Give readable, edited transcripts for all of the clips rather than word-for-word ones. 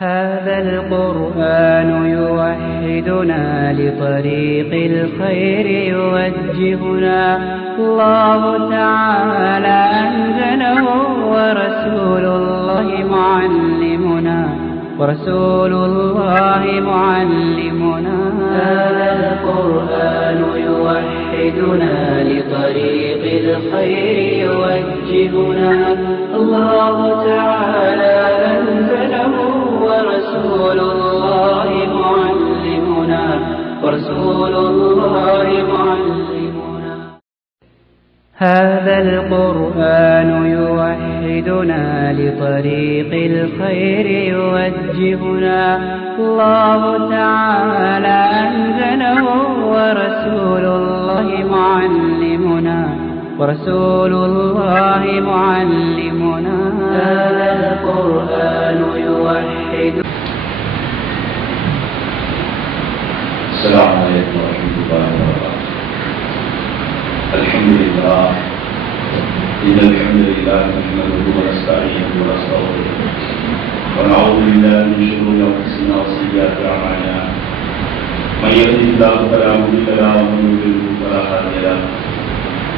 هذا القرآن يوحدنا لطريق الخير يوجهنا الله تعالى أنزله ورسول الله معلمنا هذا القرآن يوحدنا لطريق الخير يوجهنا الله تعالى أنزله ورسول الله معلمنا هذا القرآن يوحدنا لطريق الخير يوجهنا الله تعالى أنزله ورسول الله معلمنا هذا القرآن يوحدنا. السلام عليكم ورحمة الله وبركاته. الحمد لله إن الحمد لله نحمده ونستعينه ونستغفره ونعوذ بالله من شرور أنفسنا وسيئات أعمالنا من يهده الله فلا مضل له ومن يضلل فلا هادي له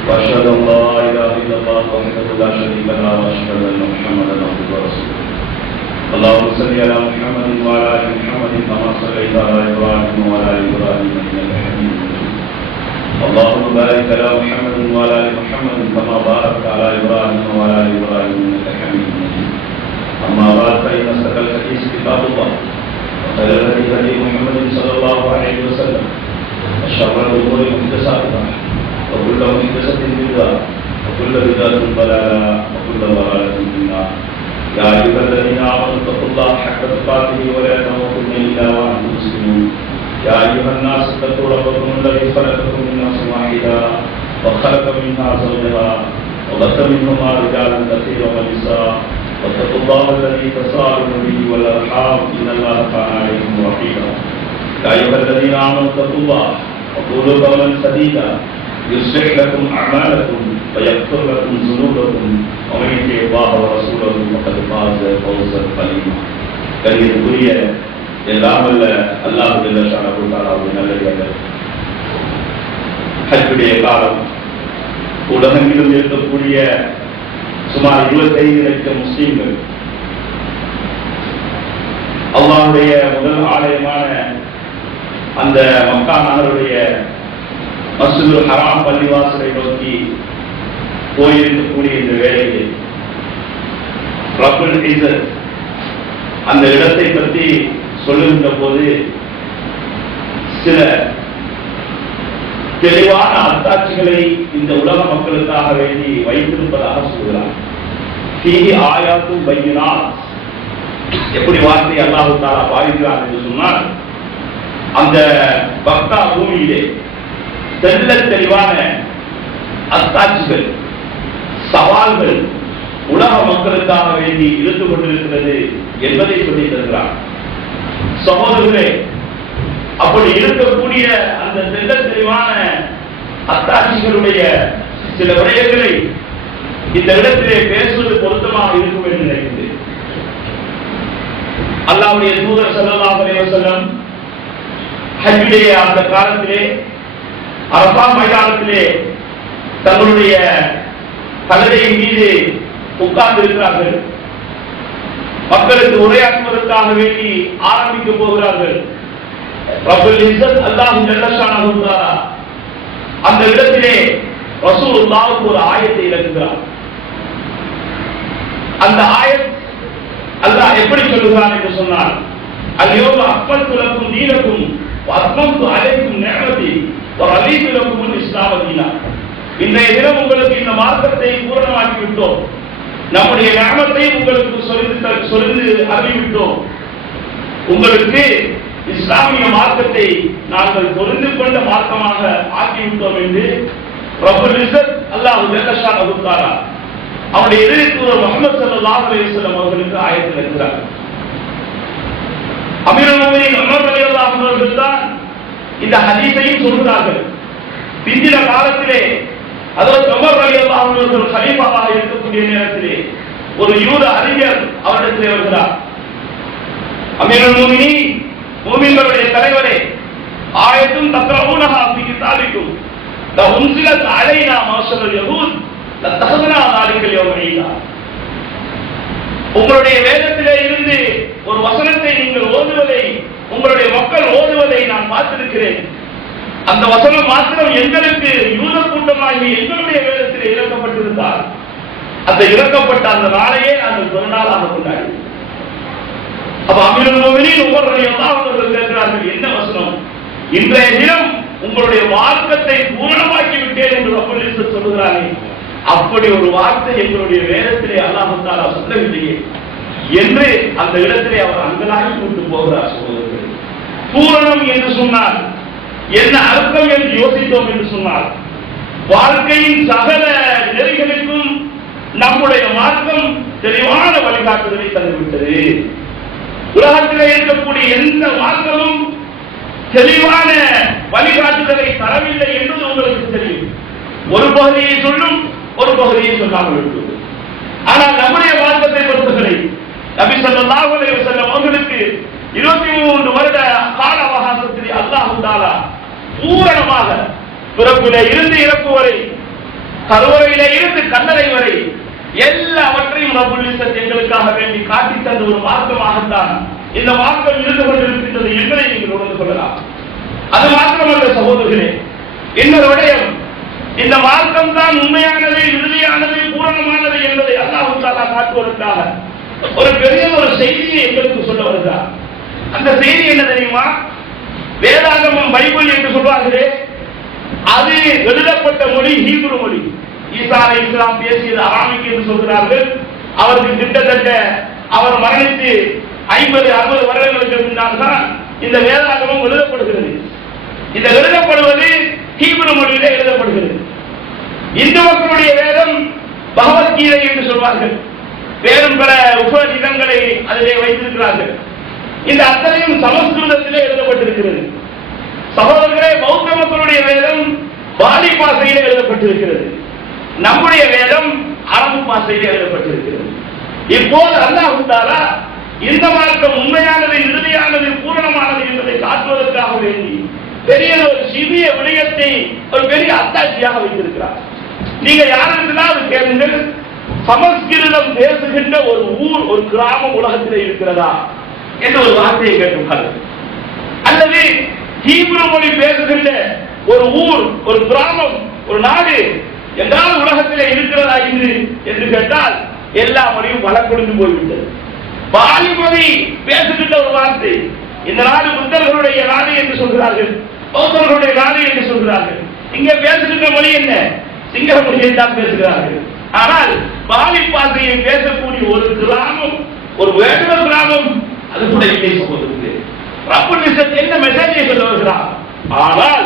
وأشهد أن لا إله إلا الله وحده لا شريك له وأشهد أن محمدا عبده ورسوله. اللهم صل على محمد وعلى آل محمد كما صليت على إبراهيم وعلى آل إبراهيم إنك حميد مجيد. اللهم بارك على محمد وعلى آل محمد كما باركت على إبراهيم وعلى آل إبراهيم إنك حميد مجيد. أما بعد فإن أصدق الحديث كتاب الله وخير الهدي هدي محمد صلى الله عليه وسلم وشر الأمور محدثاتها وكل محدثة بدعة وكل بدعة ضلالة وكل ضلالة في النار. يا أيها الذين آمنوا اتقوا الله حق تقاته ولا تموتن إلا وأنتم مسلمون. يا أيها الناس اتقوا ربكم الذي خلقكم من نفس واحدة وخلق منها زوجها وبث منهما رجالا كثيرا ونساء واتقوا الله الذي تساءلون به والأرحام إن الله كان عليكم رقيبا. يا أيها الذين آمنوا اتقوا الله وقولوا قولا سديدا يصلح لكم أعمالكم ويغفر لكم ذنوبكم ومن يطع الله ورسوله فقد فاز فوزا عظيما. கண்ணியத்துக்குரிய எல்லாம் வல்ல அல்லாஹ் ஜல்ல ஷானஹு தஆலாவின் நல்லடியார்களே, ஹஜ்ஜுடைய காலம் உலகெங்கிலும் இருக்கக்கூடிய சுமார் 25 லட்சம் முஸ்லிம்கள் அல்லாஹ்வுடைய முதல் ஆலயமான அந்த மக்கா நகருடைய மஸ்ஜிதுல் ஹராம் பள்ளிவாசலை நோக்கி போயிருக்கக்கூடிய இந்த வேளையில் ரப்புல் இஸ்ஸத் அந்த இடத்தை பற்றி சொல்லுகின்ற போது சில தெளிவான அத்தாட்சிகளை இந்த உலக மக்களுக்காக வேண்டி வைத்திருப்பதாக சொல்கிறார். ஃபீஹி ஆயாத்தும் பையினாத், எப்படி வார்த்தை அல்லாஹ் தஆலா பாவிக்கிறார் என்று சொன்னால், அந்த மக்கா பூமியிலே தெல்ல தெளிவான அத்தாட்சிகள், சவால்கள் உலக மக்களுக்காக வேண்டி இருந்து கொண்டிருக்கிறது என்பதை சொல்லி தருகிறார். சகோதரர்களே, அப்படி இருக்கக்கூடிய அந்த தெல்ல தெளிவான அத்தாட்சிகளுடைய சில விடயங்களை இந்த இடத்திலே பேசுவது பொருத்தமாக இருக்கும் என்று நினைக்கிறேன். அல்லாஹ்வுடைய தூதர் ஸல்லல்லாஹு அலைஹி வஸல்லம் ஹஜ்ஜுடைய அந்த காலத்திலே அரஃபா மைதானத்திலே தங்களுடைய கழுதையின் மீது உட்கார்ந்து இருக்கிறார்கள். மக்களுக்கு உரையாற்றுவதற்காக வேண்டி ஆரம்பிக்க போகிறார்கள். ரப்புல் இஸ்ஸத் அல்லாஹ் ஜல்ல ஷானஹு தஆலா அந்த இடத்திலே ரசூலுல்லாஹ்வுக்கு ஒரு ஆயத்தை இறக்குகிறார். அந்த ஆயத் அல்லாஹ் எப்படி சொல்லுகிறான் என்று சொன்னால், அல்யௌம அக்மல்து லக்கும் தீனக்கும் வ அத்மம்து அலைக்கும் நிஅமதி வ ரதீது லக்குமுல் இஸ்லாம தீனா. இன்றைய தினம் உங்களுக்கு இந்த மார்க்கத்தை பூரணமாக்கி விட்டோம், நம்முடைய நிஅமத்தை உங்களுக்கு சொல்லி அறிவித்தோம், உங்களுக்கு இஸ்லாமிய மார்க்கத்தை நாங்கள் பொருந்து கொண்ட மார்க்கமாக ஆக்கிவிட்டோம் என்று ரப்புல் இஸ்ஸத் அல்லாஹ் ஜல்ல ஷானஹு தஆலா அவருடைய இறுதி தூதர் முஹம்மது ஸல்லல்லாஹு அலைஹி வஸல்லம் அவர்களுக்கு ஆயத்தில் இருக்கிறார். அமீருல் முஃமினீன் உமர் ரலியல்லாஹு அன்ஹு அவர்கள் தான் இந்த ஹதீஸையும் சொல்கிறார்கள். பிந்தின காலத்திலே அதற்கு உமர் ரலியல்லாஹு அன்ஹு அவர்கள் கலீஃபாவாக இருக்கக்கூடிய நேரத்திலே ஒரு யூத அறிஞர் அவரிடத்தில் வருகிறார். அமீருல் முஃமினீன், முஃமின்களுடைய தலைவரே, ஆயத்தும் தக்ரஊனஹா ஃபீ கிதாபிக்கும் லா உன்ஸிலத் அலைனா மாஷரல் யஹூத் லத்தஹதுனா ஸாலிகல் யௌம ஈதா. உங்களுடைய வேதத்திலே இருந்து ஒரு வசனத்தை நீங்கள் ஓதுவதை, உங்களுடைய மக்கள் ஓதுவதை நான் பார்த்திருக்கிறேன். அந்த வசனம் மாத்திரம் எங்களுக்கு யூத கூட்டமாகி எங்களுடைய வேதத்திலே இறக்கப்பட்டிருந்தால் அந்த இறக்கப்பட்ட அந்த நாளையே நாங்கள் பெருநாளாக கொண்டாடி. அப்ப அமீருல் முஃமினீன் உமர் ரலியல்லாஹு அன்ஹு அவர்கள் கேட்கிறார்கள், என்ன வசனம்? இன்றைய தினம் உங்களுடைய மார்க்கத்தை பூரணமாக்கி விட்டேன் என்று ரப்பல் இஸ்ஸத் சொல்கிறானே, அப்படி ஒரு வார்த்தை எங்களுடைய வேதத்திலே அல்லாஹ் தஆலா சொல்லவில்லையே என்று அந்த இடத்திலே அவர் அங்கலாகி கொண்டு போகிறார். சகோதரர்களே, பூரணம் என்று சொன்னார் என்ன அர்த்தம் என்று யோசித்தோம் என்று சொன்னார், வாழ்க்கையின் சகல நெறிகளுக்கும் நம்முடைய மார்க்கம் தெளிவான வழிகாட்டுதலை தந்துவிட்டது. உலகத்திலே இருக்கக்கூடிய எந்த மார்க்கமும் தெளிவான வழிகாட்டுதலை தரவில்லை என்பது உங்களுக்கு தெரியும். ஒரு பகுதியை சொல்லும், ஒரு பகுதியை சொல்லாமல் இருக்கிறது. ஆனால் நம்முடைய மார்க்கத்தை பொறுத்தவரை நபி ஸல்லல்லாஹு அலைஹி வஸல்லம் அவர்களுக்கு 23 வருட கால அவகாசத்தில் அல்லாஹ் தஆலா பூரணமாக பிறப்பிலே இருந்து இறப்பு வரை, கருவறையிலே இருந்து கல்லறை வரை எல்லாவற்றையும் ரப்பல் இஸ்ஸத் எங்களுக்காக வேண்டி காட்டி தந்த ஒரு மார்க்கமாகத்தான் இந்த மார்க்கம் இருந்து கொண்டிருக்கின்றது என்பதை நீங்கள் உணர்ந்து கொள்ளலாம். அது மாத்திரமல்ல சகோதரர்களே, இன்னொரு விடயம், இந்த மார்க்கம் தான் உண்மையானது, இறுதியானது, பூரணமானது என்பதை அல்லாஹ் தஆலா காட்டுவதற்காக ஒரு பெரிய ஒரு செய்தியை எங்களுக்கு சொல்ல வருகிறார். அந்த செய்தி என்ன தெரியுமா? வேதாகமம் பைபிள் என்று சொல்வார்களே, அது எழுதப்பட்ட மொழி ஹீப்ரு மொழி. ஈசா அலைஹிஸ்ஸலாம் பேசியது அராமிக் என்று சொல்கிறார்கள். அவருக்கு கிட்டத்தட்ட அவர் மரணித்து 50-60 வருடங்களுக்கு முன்னால் தான் இந்த வேதாகமம் எழுதப்படுகிறது. இந்த எழுதப்படுவது ஹீப்ரு மொழியிலே எழுதப்படுகிறது. இந்து மக்களுடைய வேதம் பகவத்கீதை என்று சொல்வார்கள். வேறும் பல உபநிடங்களை அதிலே வைத்திருக்கிறார்கள். இந்த அத்தனையும் சமஸ்கிருதத்திலே எழுதப்பட்டிருக்கிறது. சகோதரர்களே, பௌத்த மக்களுடைய வேதம் பாலி பாஷையிலே எழுதப்பட்டிருக்கிறது. நம்முடைய வேதம் அரபு பாஷையிலே எழுதப்பட்டிருக்கிறது. இப்போது அல்லாஹ் தஆலா இந்த மார்க்கம் உண்மையானது, இறுதியானது, பூரணமானது என்பதை காட்டுவதற்காக வேண்டி பெரிய ஒரு சிறிய விடயத்தை ஒரு பெரிய அத்தாட்சியாக வைத்திருக்கிறார். நீங்க யாருக்குனாலும் கேளுங்கள், சமஸ்கிருதம் பேசுகின்ற ஒரு ஊர், ஒரு கிராமம் உலகத்திலே இருக்கிறதா என்ற ஒரு வார்த்தையை கேட்டுப்பார்கள். அல்லது ஹீப்ரு மொழி பேசுகின்ற ஒரு ஊர், ஒரு கிராமம், ஒரு நாடு எங்காவது உலகத்திலே இருக்கிறதா என்று கேட்டால் எல்லா மொழியும் வழக்கொழிந்து போய்விட்டது. பாலி மொழி பேசுகின்ற ஒரு வார்த்தை, இந்த நாடு புத்தர்களுடைய நாடு என்று சொல்கிறார்கள், பௌத்தர்களுடைய நாடு என்று சொல்கிறார்கள். இங்கே பேசுகின்ற மொழி என்ன? சிங்கள மொழியை தான் பேசுகிறார்கள். ஆனால் பாலி பாஷையை பேசக்கூடிய ஒரு கிராமம், ஒரு வேடுவ கிராமம், அது கூட இல்லை சகோதரர்களே. ரப்பல் இஸ்ஸத் என்ன மெசேஜை சொல்ல வருகிறார்? ஆனால்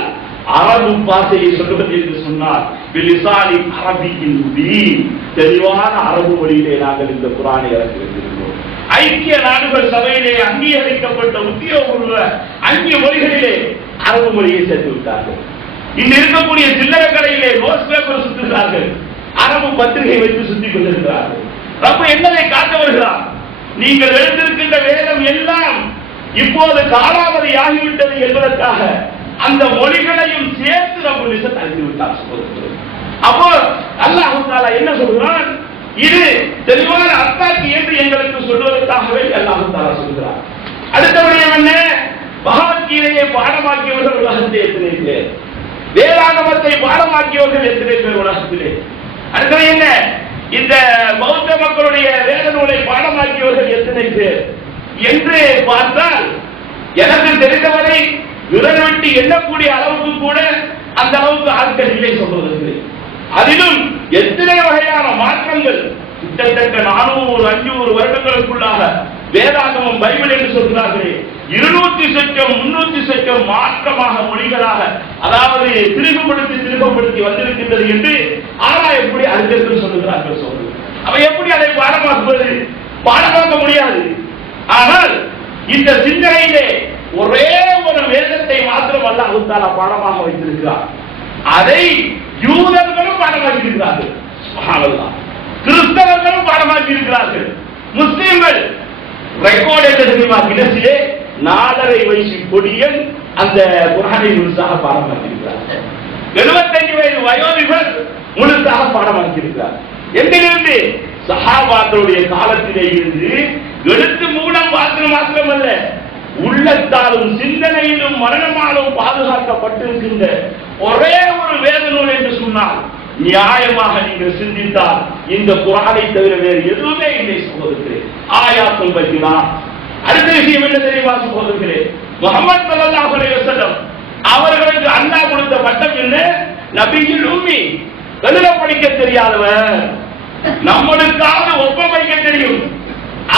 அரபு பாஷையை சொல்லுவது என்று சொன்னால் பிலிசானி அரபியின் முபீன், தெளிவான அரபு மொழியிலே நாங்கள் இந்த குர்ஆனை இறக்கியிருக்கிறோம். ஐக்கிய நாடுகள் சபையிலே அங்கீகரிக்கப்பட்ட உத்தியோகபூர்வ அந்நிய மொழிகளிலே அரபு மொழியை சேர்த்து விட்டார்கள். இன்று இருக்கக்கூடிய சில்லறை கடையிலே நோஸ் பேப்பர் சுற்றுகிறார்கள், அரபு பத்திரிகை வைத்து சுத்திக் கொண்டிருக்கிறார்கள். ரப்ப என்னதை காட்ட வருகிறார்? நீங்கள் எழுந்திருக்கின்ற வேதம் எல்லாம் இப்போது காலாவதி ஆகிவிட்டது என்பதற்காக அந்த மொழிகளையும் சேர்த்து ரப்பல் இஸ்ஸத் அறிந்துவிட்டார். அப்போ அல்லாஹ் தஆலா என்ன சொல்கிறான்? இது தெளிவான அத்தாட்சி என்று எங்களுக்கு சொல்வதற்காகவே அல்லாஹ் தஆலா சொல்கிறார். அடுத்த விடயம் என்ன? பகவத்கீதையை பாடமாக்கியவர்கள் உலகத்திலே எத்தனை பேர்? வேதாகமத்தை பாடமாக்கியவர்கள் எத்தனை பேர் உலகத்திலே? அடுத்தது என்ன? இந்த பௌத்த மக்களுடைய வேத நூலை பாடமாக்கியவர்கள் எத்தனை பேர் என்று பார்த்தால் எனக்கு தெரிந்தவரை விரல் வெட்டி எண்ணக்கூடிய அளவுக்கு கூட அந்த அளவுக்கு ஆட்கள் இல்லை சொல்வதற்கு. அதிலும் எத்தனை வகையான மாற்றங்கள், கிட்டத்தட்ட 400-500 வருடங்களுக்குள்ளாக வேதாகமம் பைபிள் என்று சொல்கிறார்களே, 200 சட்டம் 300 சட்டம் மாற்றமாக மொழிகளாக, அதாவது திருப்பப்படுத்தி வந்திருக்கின்றது என்று ஆராயப்படி அறிஞர்கள் சொல்லுகிறார்கள். அவை எப்படி அதை பாடமாக்குவது? பாடமாக்க முடியாது. ஆனால் இந்த சிந்தனையிலே ஒரே ஒரு வேதத்தை மாத்திரம் அல்லாஹ் தஆலா பாடமாக வைத்திருக்கிறார். அதை யூதர்களும் பாடமாக்கி இருக்கிறார்கள், சுப்ஹானல்லாஹ். கிறிஸ்தவர்களும் பாடமாக்கி இருக்கிறார்கள். முஸ்லிம்கள் ரெக்கார்ட் தெரியுமா, கிணசிலே 4.5 வயசு பொடியன் அந்த குர்ஆனை முழுசாக பாடமாக்கியிருக்கிறார். 75 வயது வயோதிபர் முழுசாக பாடமாக்கியிருக்கிறார். எங்கிருந்து? சஹாபாக்களுடைய காலத்திலே இருந்து எழுத்து மூலம் மாத்திரமல்ல, உள்ளத்தாலும் சிந்தனையிலும் மரணமாலும் பாதுகாக்கப்பட்டிருக்கின்ற ஒரே ஒரு வேத நூல் என்று சொன்னால் நியாயமாக நீங்கள் சிந்தித்தால் இந்த குர்ஆனை தவிர வேறு எதுவுமே இல்லை சகோதரர்களே. ஆயாத்துல் பையினா. அடுத்த விஷயம் என்ன தெரியுமா சகோதரர்களே? முஹம்மது ஸல்லல்லாஹு அலைஹி வஸல்லம் அவர்களுக்கு அல்லாஹ் கொடுத்த பட்டம் என்ன? நபியுல் உம்மி. எழுத படிக்க தெரியாதவர். நம்மளுக்காக ஒப்பம் வைக்க தெரியும்,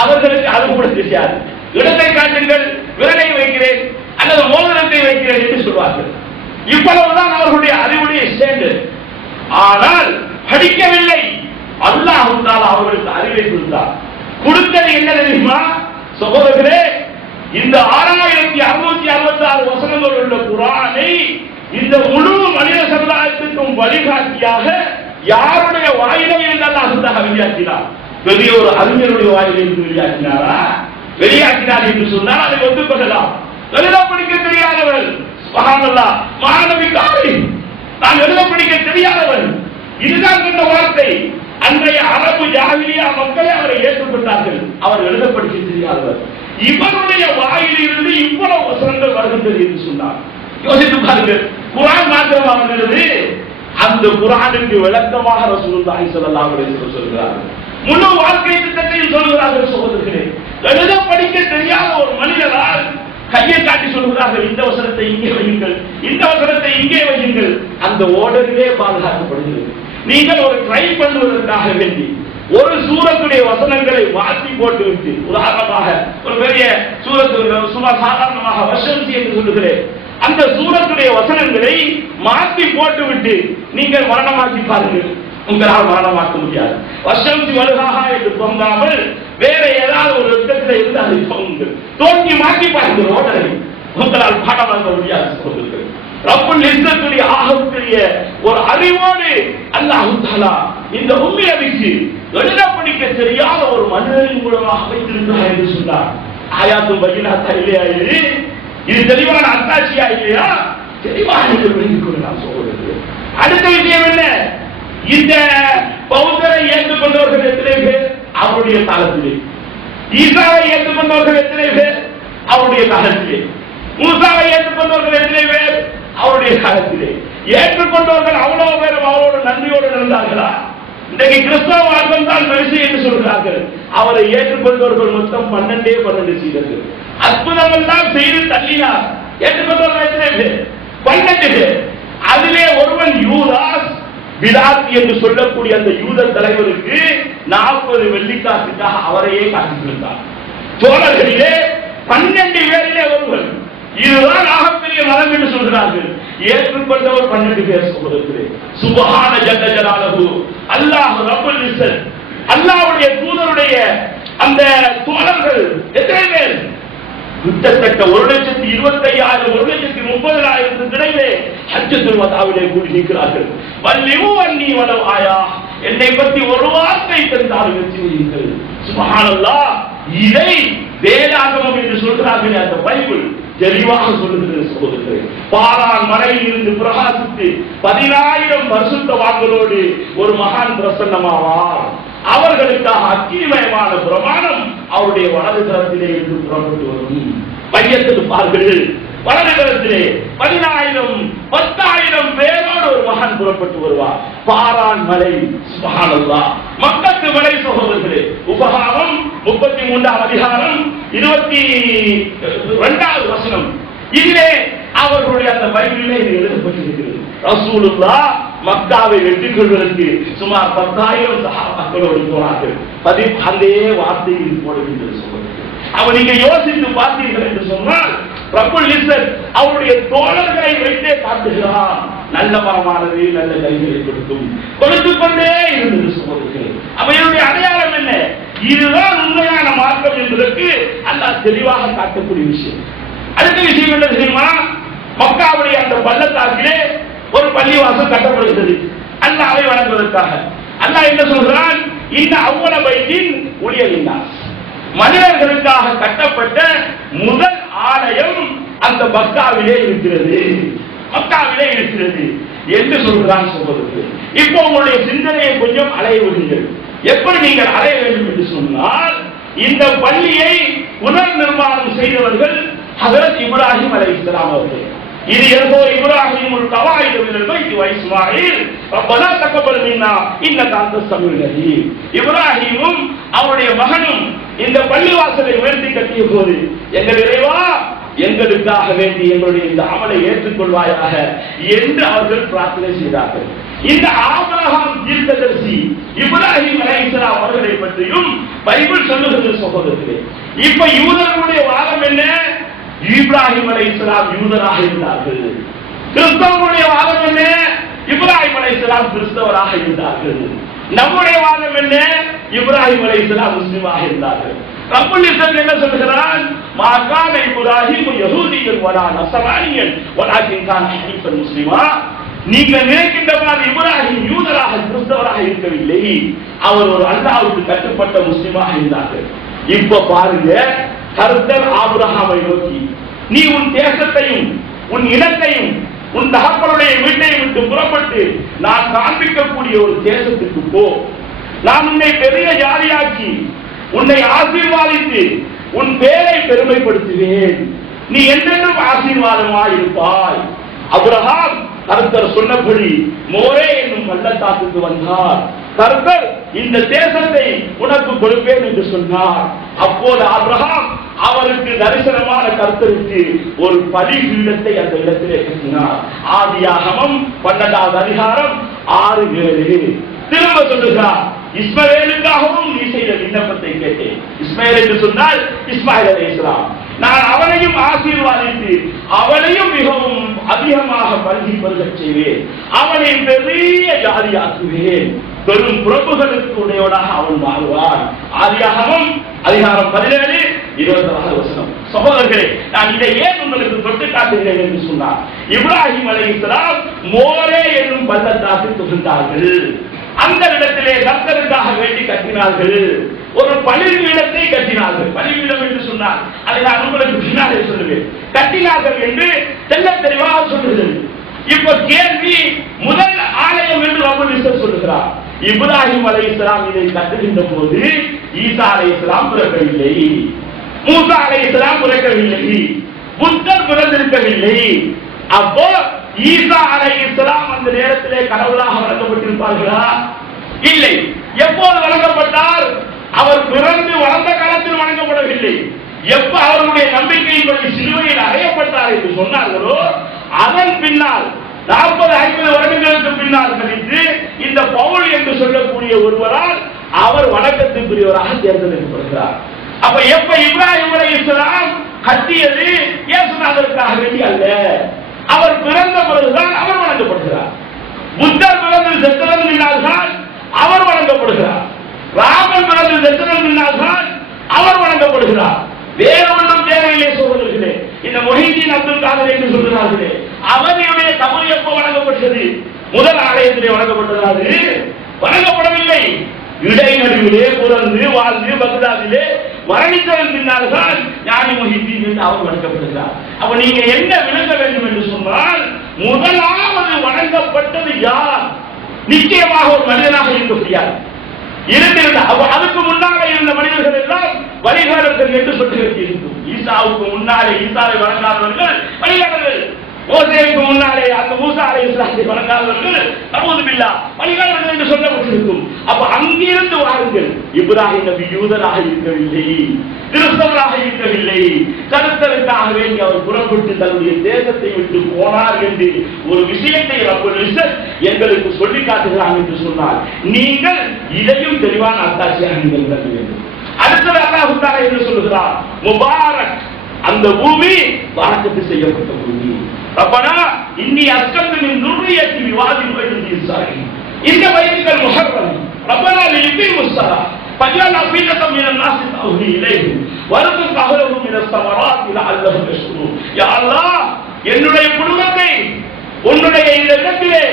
அவர்களுக்கு அது கூட தெரியாது. இடத்தை காட்டுங்கள், விரலை வைக்கிறேன் அல்லது மோதிரத்தை வைக்கிறேன் என்று சொல்வார்கள். இவ்வளவுதான் அவர்களுடைய அறிவுடைய ஸ்டாண்டர்ட். ஆனால் படிக்கவில்லை. அல்லாஹ் தஆலா அவர்களுக்கு அறிவை கொடுத்தார். கொடுத்தது என்ன தெரியுமா சகோதரர்களே? இந்த 6666 வசனங்கள் உள்ள குர்ஆனை இந்த முழு மனித சமுதாயத்திற்கும் வழிகாட்டியாக யாருடைய வாயிலே இருந்து அல்லாஹ் தஆலா வெளியாக்கினார்? பெரிய ஒரு அறிஞருடைய வாயிலே இருந்து வெளியாக்கினாரா? வெளியாக்கினார் என்று சொன்னால் அதை ஒத்துக்கொள்ளலாம். எழுத படிக்க தெரியாதவர், சுப்ஹானல்லாஹ், மாணவி காரி, நான் எழுத படிக்க தெரியாதவர், இதுதான் சொன்ன வார்த்தை. அன்றைய அரபு ஜாஹிலியா மக்களை அவரை ஏற்றுக்கொண்டார்கள். அவர் எழுத படிக்க தெரியாதவர். இவருடைய வாயிலிருந்து இவ்வளவு வசனங்கள் வருகின்றது என்று சொன்னார். யோசித்து பாருங்கள். குர்ஆன் மாத்திரம் அவர்களது அந்த குர்ஆனுக்கு விளக்கமாக ரசூலுல்லாஹி ஸல்லல்லாஹு அலைஹி வஸல்லம் சொல்கிறார்கள். முழு வாழ்க்கை திட்டத்தையும் சொல்கிறார்கள் சகோதரர்களே. எழுத படிக்க தெரியாத ஒரு மனிதரால் கையை காட்டி சொல்கிறார்கள், இந்த வசனத்தை இங்கே வையுங்கள், இந்த வசனத்தை இங்கே வையுங்கள். அந்த ஓர்டரிலே பாதுகாக்கப்படுகிறது. நீங்கள் ஒரு ட்ரை பண்ணுவதற்காக வேண்டி ஒரு சூரத்துடைய வசனங்களை மாற்றி போட்டுவிட்டு, உதாரணமாக ஒரு பெரிய சூரத்து சும்மா சாதாரணமாக வசந்தி என்று சொல்லுகிறேன், அந்த சூரத்துடைய வசனங்களை மாற்றி போட்டுவிட்டு நீங்கள் மரணமாக்கி பாருங்கள், உங்களால் மரணமாக்க முடியாது. வசந்தி வலுகாக என்று பொங்காமல் வேற ஏதாவது ஒரு யுத்தத்தில் இருந்து அதை பொங்குங்கள், தோக்கி மாற்றி பாருங்கள், ஓடரை உங்களால் பாடமாக்க முடியாது சொல்லுங்கள். ரப்புல் இஸ்ஸத்துடைய ஆகக்கூடிய ஒரு அறிவோடு அல்லாஹ் தஆலா இந்த உம்மி நபிக்கு எழுத படிக்க தெரியாத ஒரு மனிதரின் மூலமாக வைத்திருக்கிறார் என்று சொன்னார். ஆயாத்துல் பையினாத் இல்லையா? இது தெளிவான அத்தாட்சியா இல்லையா? தெளிவாக நீங்கள் விளங்கிக் கொள்ளலாம் சகோதரர்களே. அடுத்த விஷயம் என்ன? இந்த பௌத்தரை ஏற்றுக்கொண்டவர்கள் எத்தனை பேர் அவருடைய காலத்திலே? ஈசாவை ஏற்றுக்கொண்டவர்கள் எத்தனை பேர் அவருடைய காலத்திலே? மூசாவை ஏற்றுக்கொண்டவர்கள் எத்தனை பேர் அவருடைய காலத்திலே? ஏற்றுக்கொண்டவர்கள் அவ்வளவு பேரும் அவரோடு நன்றியோடு நடந்தார்களா? இன்றைக்கு கிறிஸ்தவ மார்க்கம் தான் பெருசு என்று சொல்கிறார்கள். அவரை ஏற்றுக்கொண்டவர்கள் மொத்தம் 12 சீடர்கள். அற்புதம் எல்லாம் செய்து தள்ளினார். ஏற்றுக்கொண்டவர்கள் எத்தனை பேர்? 12 பேர். அதிலே ஒருவன் யூதாஸ் பிலாத் என்று சொல்லக்கூடிய அந்த யூத தலைவருக்கு 40 வெள்ளிக்காசுக்காக அவரையே காட்டியிருந்தார். தோழர்களிலே 12 பேரிலே ஒருவர். இதுதான் ஆகப்பெரிய மதம் என்று சொல்கிறார்கள். ஏற்றுக்கொண்டவர் 12 பேர் சொல்கிறது. சுப்ஹான ஜல்ல ஜலாலுஹு. அல்லாஹ் ரப்புல் இஸ்ஸத், அல்லாஹ்வுடைய தூதருடைய அந்த தோழர்கள் எத்தனை பேர்? கிட்டத்தட்ட 1,25,000 1,30,000 இடையிலே ஹஜ்ஜத்துல் வதாவிலே கூடி நிற்கிறார்கள். வல்லிமு அன்னி வலவ் ஆயா, என்னை பற்றி ஒரு வார்த்தை தந்தால் வெற்றி வையுங்கள். சுப்ஹானல்லாஹ். இதை வேதாகமம் என்று சொல்கிறார்கள். அந்த பைபிள் தெளிவாக சொல்லுகிறது சகோதரர்களே. பாரான் மலையில் இருந்து பிரகாசித்து 10,000 பரிசுத்தவான்களோடு ஒரு மகான் பிரசன்னமாவார். அவர்களுக்காக அக்கினிமயமான பிரமாணம் அவருடைய வலது கரத்திலே இருந்து புறப்பட்டு வரும். மையத்துக்கு பாருங்கள், வலது கரத்திலே 10,000 பேரோடு ஒரு மகான் புறப்பட்டு வருவார். பாரான் மலை. சுப்ஹானல்லாஹ். மக்கத்து மலை சகோதரர்களே. உபகாரம் 33ஆம் அதிகாரம் 22வது வசனம். இதிலே அவர்களுடைய அந்த பைபிளிலே இது எழுதப்பட்டிருக்கிறது. ரசூலுல்லாஹ் மக்காவை வெற்றி கொள்வதற்கு சுமார் 10,000 சஹாபாக்களோடு போனார்கள். அதே வார்த்தையில் போடுகின்றது சகோதரர்களே. அவன் நீங்க யோசித்து பார்த்தீர்கள் என்று சொன்னால் ரப்புல் இஸ்ஸத் அவருடைய தோழர்களை வைத்தே காட்டுகிறான். நல்ல மரமானது நல்ல கனிகளை கொடுத்துக் கொண்டே இருந்தது சகோதரர்களே. அவையுடைய அடையாளம் என்ன? இதுதான் உண்மையான மார்க்கம் என்பதற்கு அல்லாஹ் தெளிவாக காட்டக்கூடிய விஷயம். அடுத்த விஷயம் என்ன தெரியுமா? மக்காவுடைய அந்த பள்ளத்தாக்கிலே ஒரு பள்ளிவாசல் கட்டப்படுகிறது அல்லாஹ்வை வணங்குவதற்காக. அல்லாஹ் என்ன சொல்கிறான்? இந்த அவ்வள பைத்தின் உலியலின்னாஸ், மனிதர்களுக்காக கட்டப்பட்ட முதல் ஆலயம் அந்த மக்காவிலே இருக்கிறது என்று சொல்கிறான் சொல்வது. இப்போ உங்களுடைய சிந்தனையை கொஞ்சம் அலைய விடுங்கள். எப்படி நீங்கள் அலைய வேண்டும் என்று சொன்னால், இந்த பள்ளியை புனர் நிர்மாணம் செய்தவர்கள் ஹஜ்ரத் இப்ராஹிம் அலைஹிஸ்ஸலாம் அவர்கள். இது ஏதோ இப்ராஹிம் கவாயிது மினல் பைத் வ இஸ்மாயில் ரப்பனா தக்கபல் மின்னா இன்னக அன்தஸ் ஸமீஉல் அலீம். இப்ராஹிமும் அவருடைய மகனும் இந்த பள்ளிவாசலை உயர்த்தி கட்டிய போது, எங்கள் இறைவா எங்களுக்காக வேண்டி எங்களுடைய இந்த அமலை ஏற்றுக்கொள்வாயாக என்று அவர்கள் பிரார்த்தனை செய்தார்கள். இந்த ஆபிரகாம் தீர்க்கதரிசி இப்ராஹிம் அலைஹிஸ்ஸலாம் அவர்களை பற்றியும் பைபிள் சொல்லுகிறது சகோதரர்களே. இப்ப யூதர்களுடைய வாதம் என்ன? இப்ராஹிம் அலைஹிஸ்ஸலாம் யூதராக இருந்தார்கள். கிறிஸ்தவர்களுடைய வாதம் என்ன? இப்ராஹிம் அலைஹிஸ்ஸலாம் கிறிஸ்தவராக இருந்தார்கள். நம்முடைய வாதம் என்ன? இப்ராஹிம் அலைஹிஸ்ஸலாம் முஸ்லிமாக இருந்தார்கள். ரப்பல் இஸ்ஸத் என்ன சொல்கிறான்? மா கான இப்ராஹிம் யஹூதியன் வலா நஸரானியன் வலாகின் கான ஹனீஃபன் முஸ்லிமா. நீங்கள் நினைக்கின்றவாறு இப்ராஹிம் யூதராக கிறிஸ்தவராக இருக்கவில்லை, அவர் ஒரு அல்லாஹ்வுக்கு கட்டுப்பட்ட முஸ்லிமாக இருந்தார்கள். இப்ப பாருங்க, கர்த்தர் ஆபிரகாமை நோக்கி, நீ உன் தேசத்தையும் உன் இனத்தையும் உன் தகப்பனுடைய வீட்டை விட்டு புறப்பட்டு நான் காண்பிக்கக்கூடிய ஒரு தேசத்துக்கு போ, நான் உன்னை பெரிய ஜாதியாக்கி உன்னை ஆசீர்வாதித்து உன் பேரை பெருமைப்படுத்துவேன், நீ என்றென்றும் ஆசீர்வாதமாய் இருப்பாய். ஆபிரகாம் கர்த்தர் சொன்னபடி மோரே என்னும் பள்ளத்தாக்குக்கு வந்தார். கர்த்தர் இந்த தேசத்தை உனக்கு கொடுப்பேன் என்று சொன்னார். அப்போது ஆபிரகாம் அவருக்கு தரிசனமான கர்த்தருக்கு ஒரு பலிபீடத்தை அந்த இடத்திலே கட்டினார். ஆதியாகமம் 12வது அதிகாரம் 6-7. திரும்ப சொல்லுகிறார், இஸ்மாயிலுக்காகவும் நீ செய்த விண்ணப்பத்தை கேட்டேன். இஸ்மாயில் என்று சொன்னால் இஸ்மாயில் அலைஹிஸ்ஸலாம். நான் அவனையும் ஆசீர்வாதித்து அவனையும் மிகவும் அதிகமாக பல்கி பருகச் செய்வேன், அவனை பெரிய ஜாதியாக்குவேன், பெரும் பிரபுகளுக்கு உடையவனாக அவன் வாழ்வான். ஆதியாகமம் அதிகாரம் 17:26. சகோதரர்களே, நான் இதை ஏன் உங்களுக்கு தொட்டு காட்டுகிறேன் என்று சொன்னார், இப்ராஹிம் அலைஹிஸ்ஸலாம் மோரே என்னும் பள்ளத்தாக்குக்கு சென்றார்கள். அந்த இடத்திலே கர்த்தருக்காக வேண்டி கட்டினார்கள், ஒரு பலிபீடத்தை கட்டினார்கள். பலிபீடம் என்று சொன்னார், அதை நான் உங்களுக்கு பின்னாலே சொல்லுவேன். கட்டினார்கள் என்று தெல்ல தெளிவாக சொல்லுகிறது. இப்ப கேள்வி, முதல் ஆலயம் என்று ரப்பல் இஸ்ஸத் சொல்லுகிறார். இப்ராஹிம் அலைஹிஸ்ஸலாம் இதை கட்டுகின்ற போது ஈசா அலைஹிஸ்ஸலாம் பிறக்கவில்லை, மூசா அலைஹிஸ்ஸலாம் பிறக்கவில்லை, புத்தர் பிறந்திருக்கவில்லை. அப்போ ஈசா அலைஹிஸ்ஸலாம் அந்த நேரத்திலே கடவுளாக வழங்கப்பட்டிருப்பார்களா? இல்லை. எப்போது வழங்கப்பட்டார்? அவர் பிறந்து வளர்ந்த காலத்தில் வழங்கப்படவில்லை. எப்ப அவருடைய நம்பிக்கையின்படி சிலுவையில் அறையப்பட்டார் என்று சொன்னார்களோ, அதன் பின்னால் 40-50 வருடங்களுக்கு பின்னால் கழித்து இந்த பவுல் என்று சொல்லக்கூடிய ஒருவரால் அவர் வணக்கத்திற்குரியவராக தேர்ந்தெடுக்கப்படுகிறார். அப்ப எப்ப இப்ராஹிம் அலைஹிஸ்ஸலாம் கட்டியது இயேசுநாதருக்காக வேண்டி அல்ல, அவர் பிறந்த பிறகுதான் அவர் வணங்கப்படுகிறார். புத்தர் பிறந்து செத்ததன் பின்னால்தான் அவர் வணங்கப்படுகிறார். ராமன் பிறந்து செத்ததன் பின்னால்தான் அவர் வணங்கப்படுகிறார். வேற ஒன்றும் தேவையில்லை சகோதரர்களே. இந்த மொஹிதீன் அப்துல் காதர் என்று சொல்கிறார்களே, அவருடைய கபர் எப்போ வணங்கப்பட்டது? முதல் ஆலயத்திலே வணங்கப்பட்டது? வணங்கப்படவில்லை. இடைநடுவிலே பிறந்து வாழ்ந்து பக்தாதிலே மரணித்ததன் பின்னால்தான் ஞானி மொஹிதீன் என்று அவர் வணங்கப்படுகிறார். அப்ப நீங்க என்ன விளங்க வேண்டும் என்று சொன்னால், முதலாவது வணங்கப்பட்டது யார்? நிச்சயமாக ஒரு மனிதனாக இருக்க முடியாது. அதுக்கு முன்னாலே இருந்த மனிதர்கள் எல்லாம் வழிகாடர்கள் என்று சொல்லிட்டு இருக்கும். ஈசாவுக்கு முன்னாலே ஈசாவை வணங்காதவர்கள் வழிகாடர்கள், மோசேவுக்கு முன்னாலே அந்த மூசா அலைஹிஸ்ஸலாத்தை வணங்காதவர்கள் நஊது பில்லாஹ் வழிகாடர்கள் என்று சொல்லப்பட்டிருக்கும். அப்ப அங்கிருந்து வாருங்கள். இப்ராஹிம் நபி யூதராக இருக்கவில்லை, கிறிஸ்தவராக இருக்கவில்லை, கர்த்தருக்காக வேண்டி அவர் புறப்பட்டு தன்னுடைய தேசத்தை விட்டு போனார் என்று ஒரு விஷயத்தை ரப்பல் இஸ்ஸத் எங்களுக்கு சொல்லி காட்டுகிறார் என்று சொன்னார். நீங்கள் இதையும் தெளிவான அத்தாட்சியாக நீங்கள் விளக்க வேண்டும். அடுத்தது அல்லாஹ் தஆலா என்ன சொல்லுகிறார்? முபாரக், அந்த பூமி பரக்கத்து செய்யப்பட்ட பூமி. ரப்பனா இன்னி அஸ்கன்து மின் ذُرِّيَّتِي بِوَادٍ غَيْرِ ذِي زَرْعٍ عِندَ بَيْتِكَ الْمُحَرَّمِ رَبَّنَا لِيُقِيمُوا الصَّلَاةَ فَاجْعَلْ أَفْئِدَةً مِنَ النَّاسِ تَهْوِي إِلَيْهِمْ وَارْزُقْ أَهْلَهُم مِنَ الثَّمَرَاتِ لَعَلَّهُمْ يَشْكُرُونَ. யா அல்லாஹ், என்னுடைய குடும்பத்தை உன்னுடைய இந்த இடத்திலே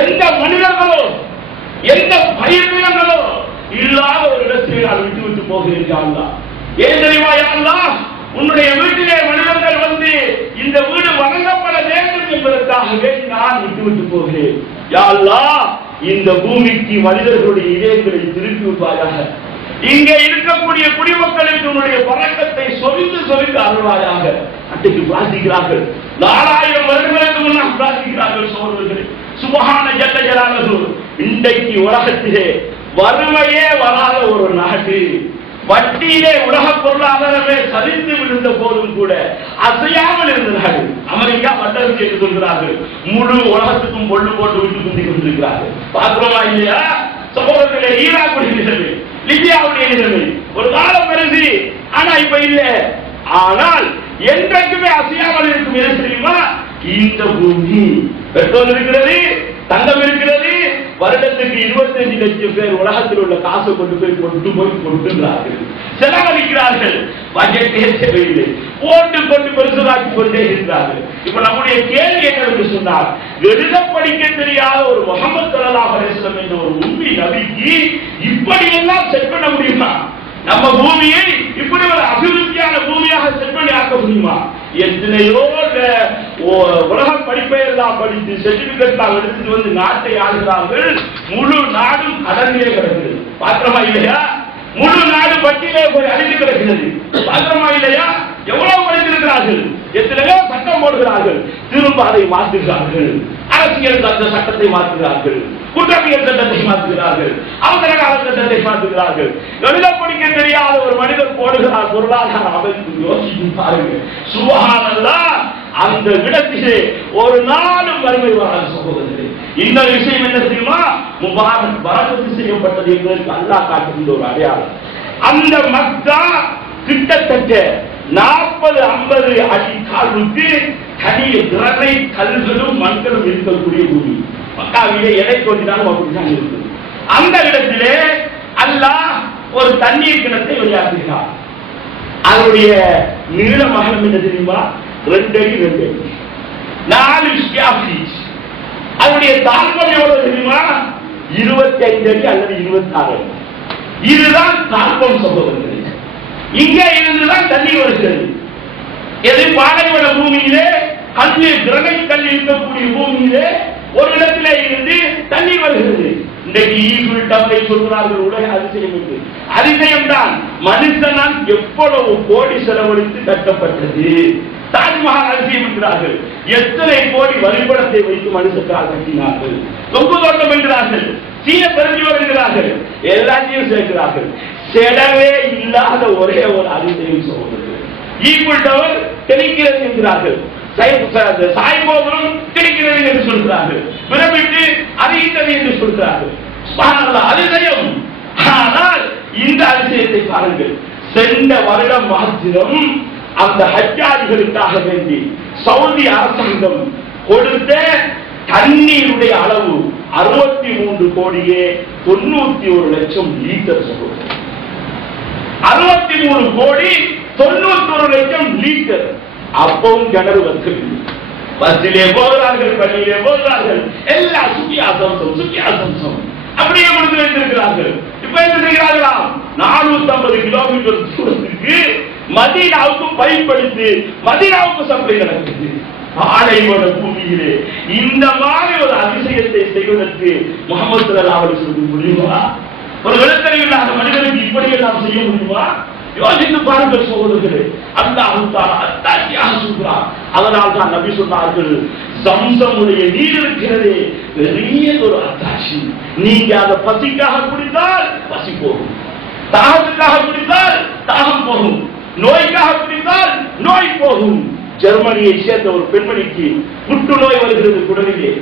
எந்த மனிதர்களோ எந்த பயிர்களோ இல்லாத ஒரு இடத்திலே நான் விட்டு போகிறேன். யா அல்லாஹ், ஏன் தெரியுமா? யா அல்லாஹ், உன்னுடைய நான் விட்டுவிட்டு போகிறேன். யா அல்லாஹ், இந்த பூமிக்கு மனிதர்களுடைய இதயங்களை திருப்பி வைப்பாயாக. இங்கே இருக்கக்கூடிய குடிமக்களுக்கு உன்னுடைய பறக்கத்தை சொரிந்து சொரிந்து அருள்வாயாக. அன்றைக்கு பிரார்த்திக்கிறார்கள், 4000 வருடங்களுக்கு முன்னால் பிரார்த்திக்கிறார்கள். சோழர்களே, சுபஹான ஜல்ல ஜலாலுஹு, இன்றைக்கு உலகத்திலே வறுமையே வராத ஒரு நாடு, வட்டியிலே உலக பொருளாதாரமே சரிந்து விழுந்த போதும் கூட அசையாமல் இருந்த நாடு அமெரிக்கா. வட்டரசு என்று சொல்கிறார்கள், முழு உலகத்துக்கும் பொண்ணு போட்டு விட்டு கொண்டு கொண்டிருக்கிறார்கள். பார்க்கிறோமா இல்லையா? சமூகத்திலே ஈராக்குடைய நிலைமை, லிபியாவுடைய நிலைமை ஒரு காலம் பெருசி, ஆனா இப்ப இல்ல. ஆனால் என்றைக்குமே அசையாமல் இருக்கும் எது தெரியுமா? இந்த பூமி. பெட்ரோல் இருக்கிறது, தங்கம் இருக்கிறது. வருடத்துக்கு 25 லட்சம் பேர் உலகத்தில் உள்ள காசை கொண்டு போய் கொடுக்கிறார்கள், செலவழிக்கிறார்கள். பட்ஜெட்டே தேவையில்லை, போட்டு கொண்டு பெருசாக்கி கொண்டே இருக்கிறார்கள். இப்ப நம்முடைய கேள்வி என்னவென்று சொன்னார், எழுத படிக்க தெரியாத ஒரு முஹம்மது ஸல்லல்லாஹு அலைஹி வஸல்லம் என்ற ஒரு உம்மி நபிக்கு இப்படி எல்லாம் செட் பண்ண முடியுமா? நம்ம பூமியை இப்படி ஒரு அபிவிருத்தியான பூமியாக செட் பண்ணி ஆக்க முடியுமா? எத்தனையோ உலக படிப்பை எல்லாம் படித்து சர்டிபிகேட் எடுத்துட்டு வந்து நாட்டை ஆளுகிறார்கள். முழு நாடும் கடனிலே கிடக்கிறது. பாத்திரமா இல்லையா? முழு நாடு வட்டியிலே போய் அழிந்து கிடக்கிறது. பாத்திரமா இல்லையா? எவ்வளவு படித்திருக்கிறார்கள், எத்தனையோ சட்டம் போடுகிறார்கள், திரும்ப அதை மாற்றுகிறார்கள். அரசியல் அந்த சட்டத்தை மாற்றுகிறார்கள், குற்றவியல் சட்டத்தை மாற்றுகிறார்கள், அவசர கால சட்டத்தை மாற்றுகிறார்கள். எழுத படிக்க தெரியாத ஒரு மனிதர் போடுகிறார் பொருளாதார அமைப்பு. யோசித்து பாருங்கள். சுப்ஹானல்லாஹ், அந்த இடத்திலே ஒரு நாளும் வறுமை வராது. சகோதரர்களே, இந்த விஷயம் என்ன தெரியுமா? முபாரக் பரக்கத்து செய்யப்பட்டது என்பதற்கு அல்லாஹ் காட்டுகின்ற ஒரு அடையாளம். அந்த மக்கா கிட்டத்தட்ட 40-50 அடி கால்வுக்கு தனிய திறனை கல்களும் மண்களும் இருக்கக்கூடிய பூமி. மக்காவிலே எடை கொண்டினாலும் அப்படித்தான் இருக்குது. அந்த இடத்திலே அல்லாஹ் ஒரு தண்ணீர் கிணத்தை வெளியாக்குகிறார். அதனுடைய நீளம் அகலம் என்ன தெரியுமா? 2 அடி 2 அடி 4 ஸ்கொயர் ஃபீட். அதனுடைய தாழ்வம் எவ்வளவு தெரியுமா? 25 அடி அல்லது 26 அடி. இதுதான் தாழ்வம். சகோதரர்களே, இங்கே இருந்துதான் தண்ணீர் வருகிறது. எது பாலைவன பூமியிலே கல்லில் கிரகை கல் இருக்கக்கூடிய பூமியிலே ஒரு இடத்திலே இருந்து தண்ணீர் வருகிறது. இன்றைக்கு ஈஃபில் டவரை சொல்கிறார்கள், உலக அதிசயம் என்று. அதிசயம் தான். மனுஷனால் எவ்வளவு கோடி செலவழித்து கட்டப்பட்டது. தாஜ்மஹால் அதிசயம் என்கிறார்கள். எத்தனை கோடி வரிப்படத்தை வைத்து மனுஷத்தால் கட்டினார்கள். தொங்கு தோட்டம் என்கிறார்கள், சீன பெருஞ்சுவர் என்கிறார்கள், எல்லாத்தையும் சேர்க்கிறார்கள். செலவே இல்லாத ஒரே ஒரு அதிசயம் சகோதரர்கள். ஈஃபில் டவர் கிடைக்கிறது என்கிறார்கள், சாய்கோபுரம் கிடைக்கிறது என்று சொல்கிறார்கள், பிரமிட்டு அறிந்தது என்று சொல்கிறார்கள். சுப்ஹானல்லாஹ், அதிசயம். ஆனால் இந்த அதிசயத்தை பாருங்கள். சென்ற வருடம் மாத்திரம் அந்த ஹஜ்ஜாஜிகளுக்காக வேண்டி சவுதி அரசாங்கம் கொடுத்த தண்ணீருடைய அளவு 63 கோடியே 91 லட்சம் லிட்டர். 63 கோடி 91 லட்சம் லிட்டர். அப்பவும் கிணறு வந்து பஸ்ஸிலே போகிறார்கள், பள்ளியிலே போகிறார்கள், எல்லாம் சுத்தியாசம்சம் அப்படியே கொடுத்து வைத்திருக்கிறார்கள். இப்ப என்ன செய்கிறார்களா? 450 கிலோமீட்டர் தூரத்துக்கு மதீனாவுக்கு பைப்படுத்தி மதீனாவுக்கு சப்ளை நடக்குது. பாலைவன பூமியிலே இந்த மாதிரி ஒரு அதிசயத்தை செய்வதற்கு முஹம்மது ஸல்லல்லாஹு அலைஹி வஸல்லம் முடியுமா? ஒரு விளக்கறிவில்லாத மனிதனுக்கு இப்படி எல்லாம் செய்ய முடியுமா? யோசித்து பாருங்கள் சகோதரர்களே. அல்லாஹ் தஆலா அத்தாஹியாக சொல்கிறார். அதனால் தான் நபி சொன்னார்கள், ஜம்சமுடைய நீர் இருக்கிறதே பெரிய ஒரு அத்தாஷி. நீங்க அதை பசிக்காக குடித்தால் பசி போகும், தாகத்துக்காக குடித்தால் தாகம் போகும், நோய்க்காக குடித்தால் நோய் போகும். ஜெர்மனியை சேர்ந்த ஒரு பெண்மணிக்கு புற்றுநோய் வருகிறது குடலிலே.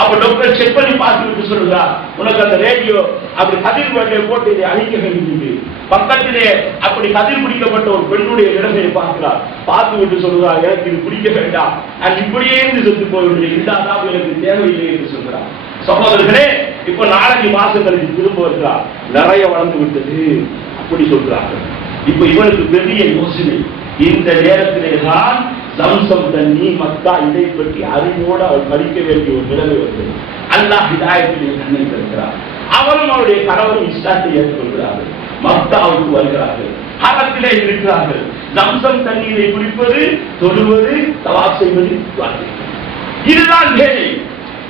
அப்ப டாக்டர் செக் பண்ணி பார்த்துட்டு சொல்றார், உனக்கு அந்த ரேடியோ அப்படி கதிர் போட்டு இதை அழிக்க வேண்டும். பக்கத்திலே அப்படி கதிர் பிடிக்கப்பட்ட ஒரு பெண்ணுடைய இடங்களை பார்க்கிறார். பார்த்து விட்டு சொல்றார், எனக்கு இது பிடிக்க வேண்டாம், நான் இப்படியே இருந்து செத்து போய்விடுவேன், இல்லாதான் எனக்கு தேவையில்லை என்று சொல்கிறார். சகோதரர்களே, இப்ப 4 மாசங்களுக்கு திரும்ப வருகிறார், நிறைய வளர்ந்து விட்டது அப்படி சொல்றார்கள். இப்ப இவருக்கு பெரிய யோசனை. இந்த நேரத்திலே தான் ஜம்சம் தண்ணி மக்கா இதை பற்றி அறிவோடு அவர் படிக்க வேண்டிய ஒரு நிலைமை வந்தது. அல்லாஹ் ஹிதாயத்திலே கண்ணை திறக்கிறார். அவரும் அவருடைய கணவரும் இஸ்லாத்தை ஏற்றுக்கொள்கிறார்கள். மக்காவுக்கு வருகிறார்கள், ஹரத்திலே இருக்கிறார்கள். ஜம்சம் தண்ணீரை குடிப்பது, தொழுவது, தவாப் செய்வது, இதுதான் வேலை.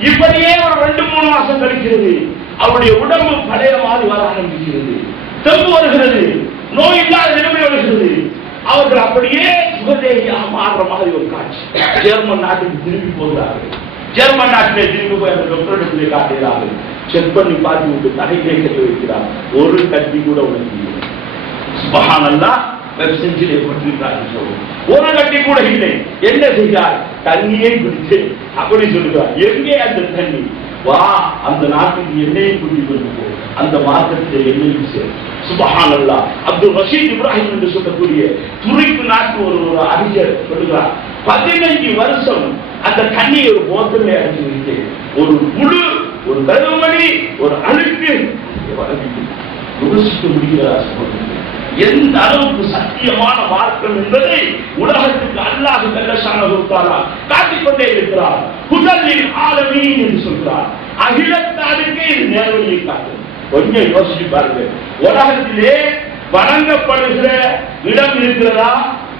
இப்படியே ஒரு 2-3 மாசம் கழிக்கிறது. அவருடைய உடம்பு பழைய மாதிரி வர ஆரம்பிக்கிறது. தெம்பு வருகிறது. நோய் இல்லாத நிலைமை வருகிறது. அவர்கள் அப்படியே சுகதேகியாக மாறுற மாதிரி ஒரு காட்சி. ஜெர்மன் நாட்டுக்கு திரும்பி போகிறார்கள். ஜெர்மன் நாட்டிலே திரும்பி போய் அந்த டாக்டரிடத்திலே காட்டுகிறார்கள். செக் பண்ணி பார்த்து விட்டு தலையிலே கட்டி வைக்கிறார். ஒரு கட்டி கூட உனக்கு இல்லை. சுப்ஹானல்லாஹ், வெப்சைட்டிலே போட்டிருக்கிறார்கள். ஒரு கட்டி கூட இல்லை. என்ன செய்கிறார்? தண்ணியை குடித்து அப்படி சொல்லுகிறார். எங்கே அந்த தண்ணி? வா, அந்த நாட்டுக்கு எண்ணெயை குடித்து கொண்டு போ. அந்த மார்க்கத்தில் எண்ணெய் சேர். சுப்ஹானல்லாஹ். அப்துல் ரஷீத் இப்ராஹிம் என்று சொல்லக்கூடிய துருக்கி நாட்டு ஒரு அறிஞர் சொல்லுகிறார், 15 வருஷம் அந்த தண்ணியை ஒரு போத்தலே அடித்து வைத்து ஒரு முழு, ஒரு கருமணி, ஒரு அழுக்கு யோசிக்க முடிகிறார். எந்த அளவுக்கு சத்தியமான மார்க்கம் என்பதை உலகத்துக்கு அல்லாஹ் ஜல்லஷானஹு தஆலா காட்டிக்கொண்டே இருக்கிறார். குதல்லில் ஆலமீன் என்று சொல்கிறார். அகிலத்தாருக்கே இது நேர்வழியை காட்டும். கொஞ்சம் யோசிச்சு பாருங்க. உலகத்திலே வணங்கப்படுகிற இடம் இருக்கிறதா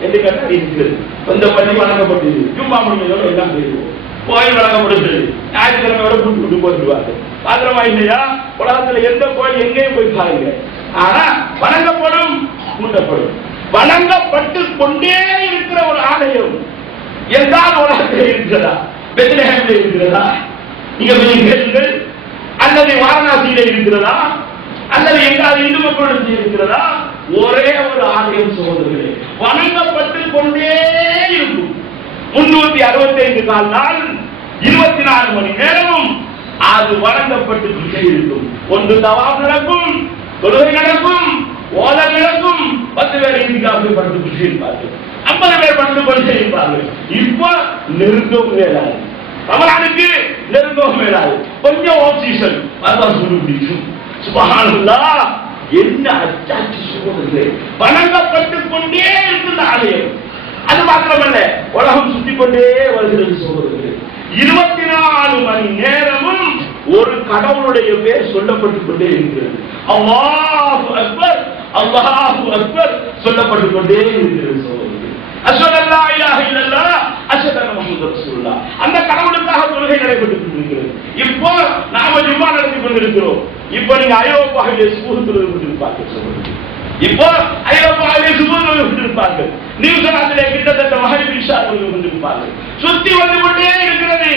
என்று கேட்டால் இருக்கிறது. இந்த பள்ளி வழங்கப்பட்டது, ஜும்மா முடிஞ்சதோடு எல்லாம் போயிடுவோம். கோயில் வழங்கப்படுகிறது, ஞாயிற்றுக்கிழமை கூட்டு போயிடுவார்கள். பாத்திரமா இல்லையா? உலகத்தில் எந்த கோயில் எங்கேயும் போய் பாருங்க. ஆனா வணங்கப்படும், கூட்டப்படும். வணங்கப்பட்டு கொண்டே இருக்கிற ஒரு ஆலயம் எங்காவது உலகத்தில் இருக்கிறதா? பெத்லஹேமில் இருக்கிறதா? நீங்க கேளுங்கள். அல்லது வாரணாசியில இருக்கிறதா? அல்லது எங்காவது இந்து மக்களிடத்தில் இருக்கிறதா? ஒரே ஒரு ஆலயம் சகோதரர்களே, வணங்கப்பட்டு கொண்டே இருக்கும். 365 நாள் 24 மணி நேரமும் அது வணங்கப்பட்டு கொண்டே இருக்கும். ஒன்று தவாப் நடக்கும், தொழுகை நடக்கும், ஓதல் நடக்கும். 10 பேர் இந்தியாவுக்கு படுத்து கொண்டே இருப்பார்கள், 50 பேர் படுத்து கொண்டே இருப்பார்கள். இப்ப நெருங்கவும் மேலாது, ரமலானுக்கு நெருங்கவும் மேலாது. கொஞ்சம் ஆக்சிஜன் அதான் சொல்ல முடியும். சுப்ஹானல்லாஹ், என்ன அச்சாட்சி சகோதரர்களே, வணங்கப்பட்டு கொண்டே இருக்கின்ற ஆலயம். அது மாத்திரமல்ல, உலகம் சுற்றி கொண்டே வருகிறது சகோதரர்களே. 24 மணி நேரமும் ஒரு கடவுளுடைய பேர் சொல்லப்பட்டுக் கொண்டே இருக்கிறது. அல்லாஹு அக்பர், அல்லாஹு அக்பர் சொல்லப்பட்டுக் கொண்டே இருக்கிறது சகோதரர்களே. அஷ்ஹது அல்லா இலாஹ இல்லல்லாஹ், அஷ்ஹது அன்ன முஹம்மது ரசூலுல்லாஹ். அந்த கடவுளுக்காக தொழுகை நடைபெற்றுக் கொண்டிருக்கிறது. இப்போ நாம ஜும்மா நடத்தி கொண்டிருக்கிறோம். இப்போ நீங்க ஐரோப்பாவிலே சுபூஹ் கொண்டிருப்பார்கள் சகோதரர்களே. இப்போ ஐரோப்பாவிலே சுபூஹ் கொண்டிருப்பார்கள். நியூசிலாந்திலே கிட்டத்தட்ட மஹரிப் இஷா கொண்டிருப்பார்கள். சுத்தி வந்து கொண்டே இருக்கிறது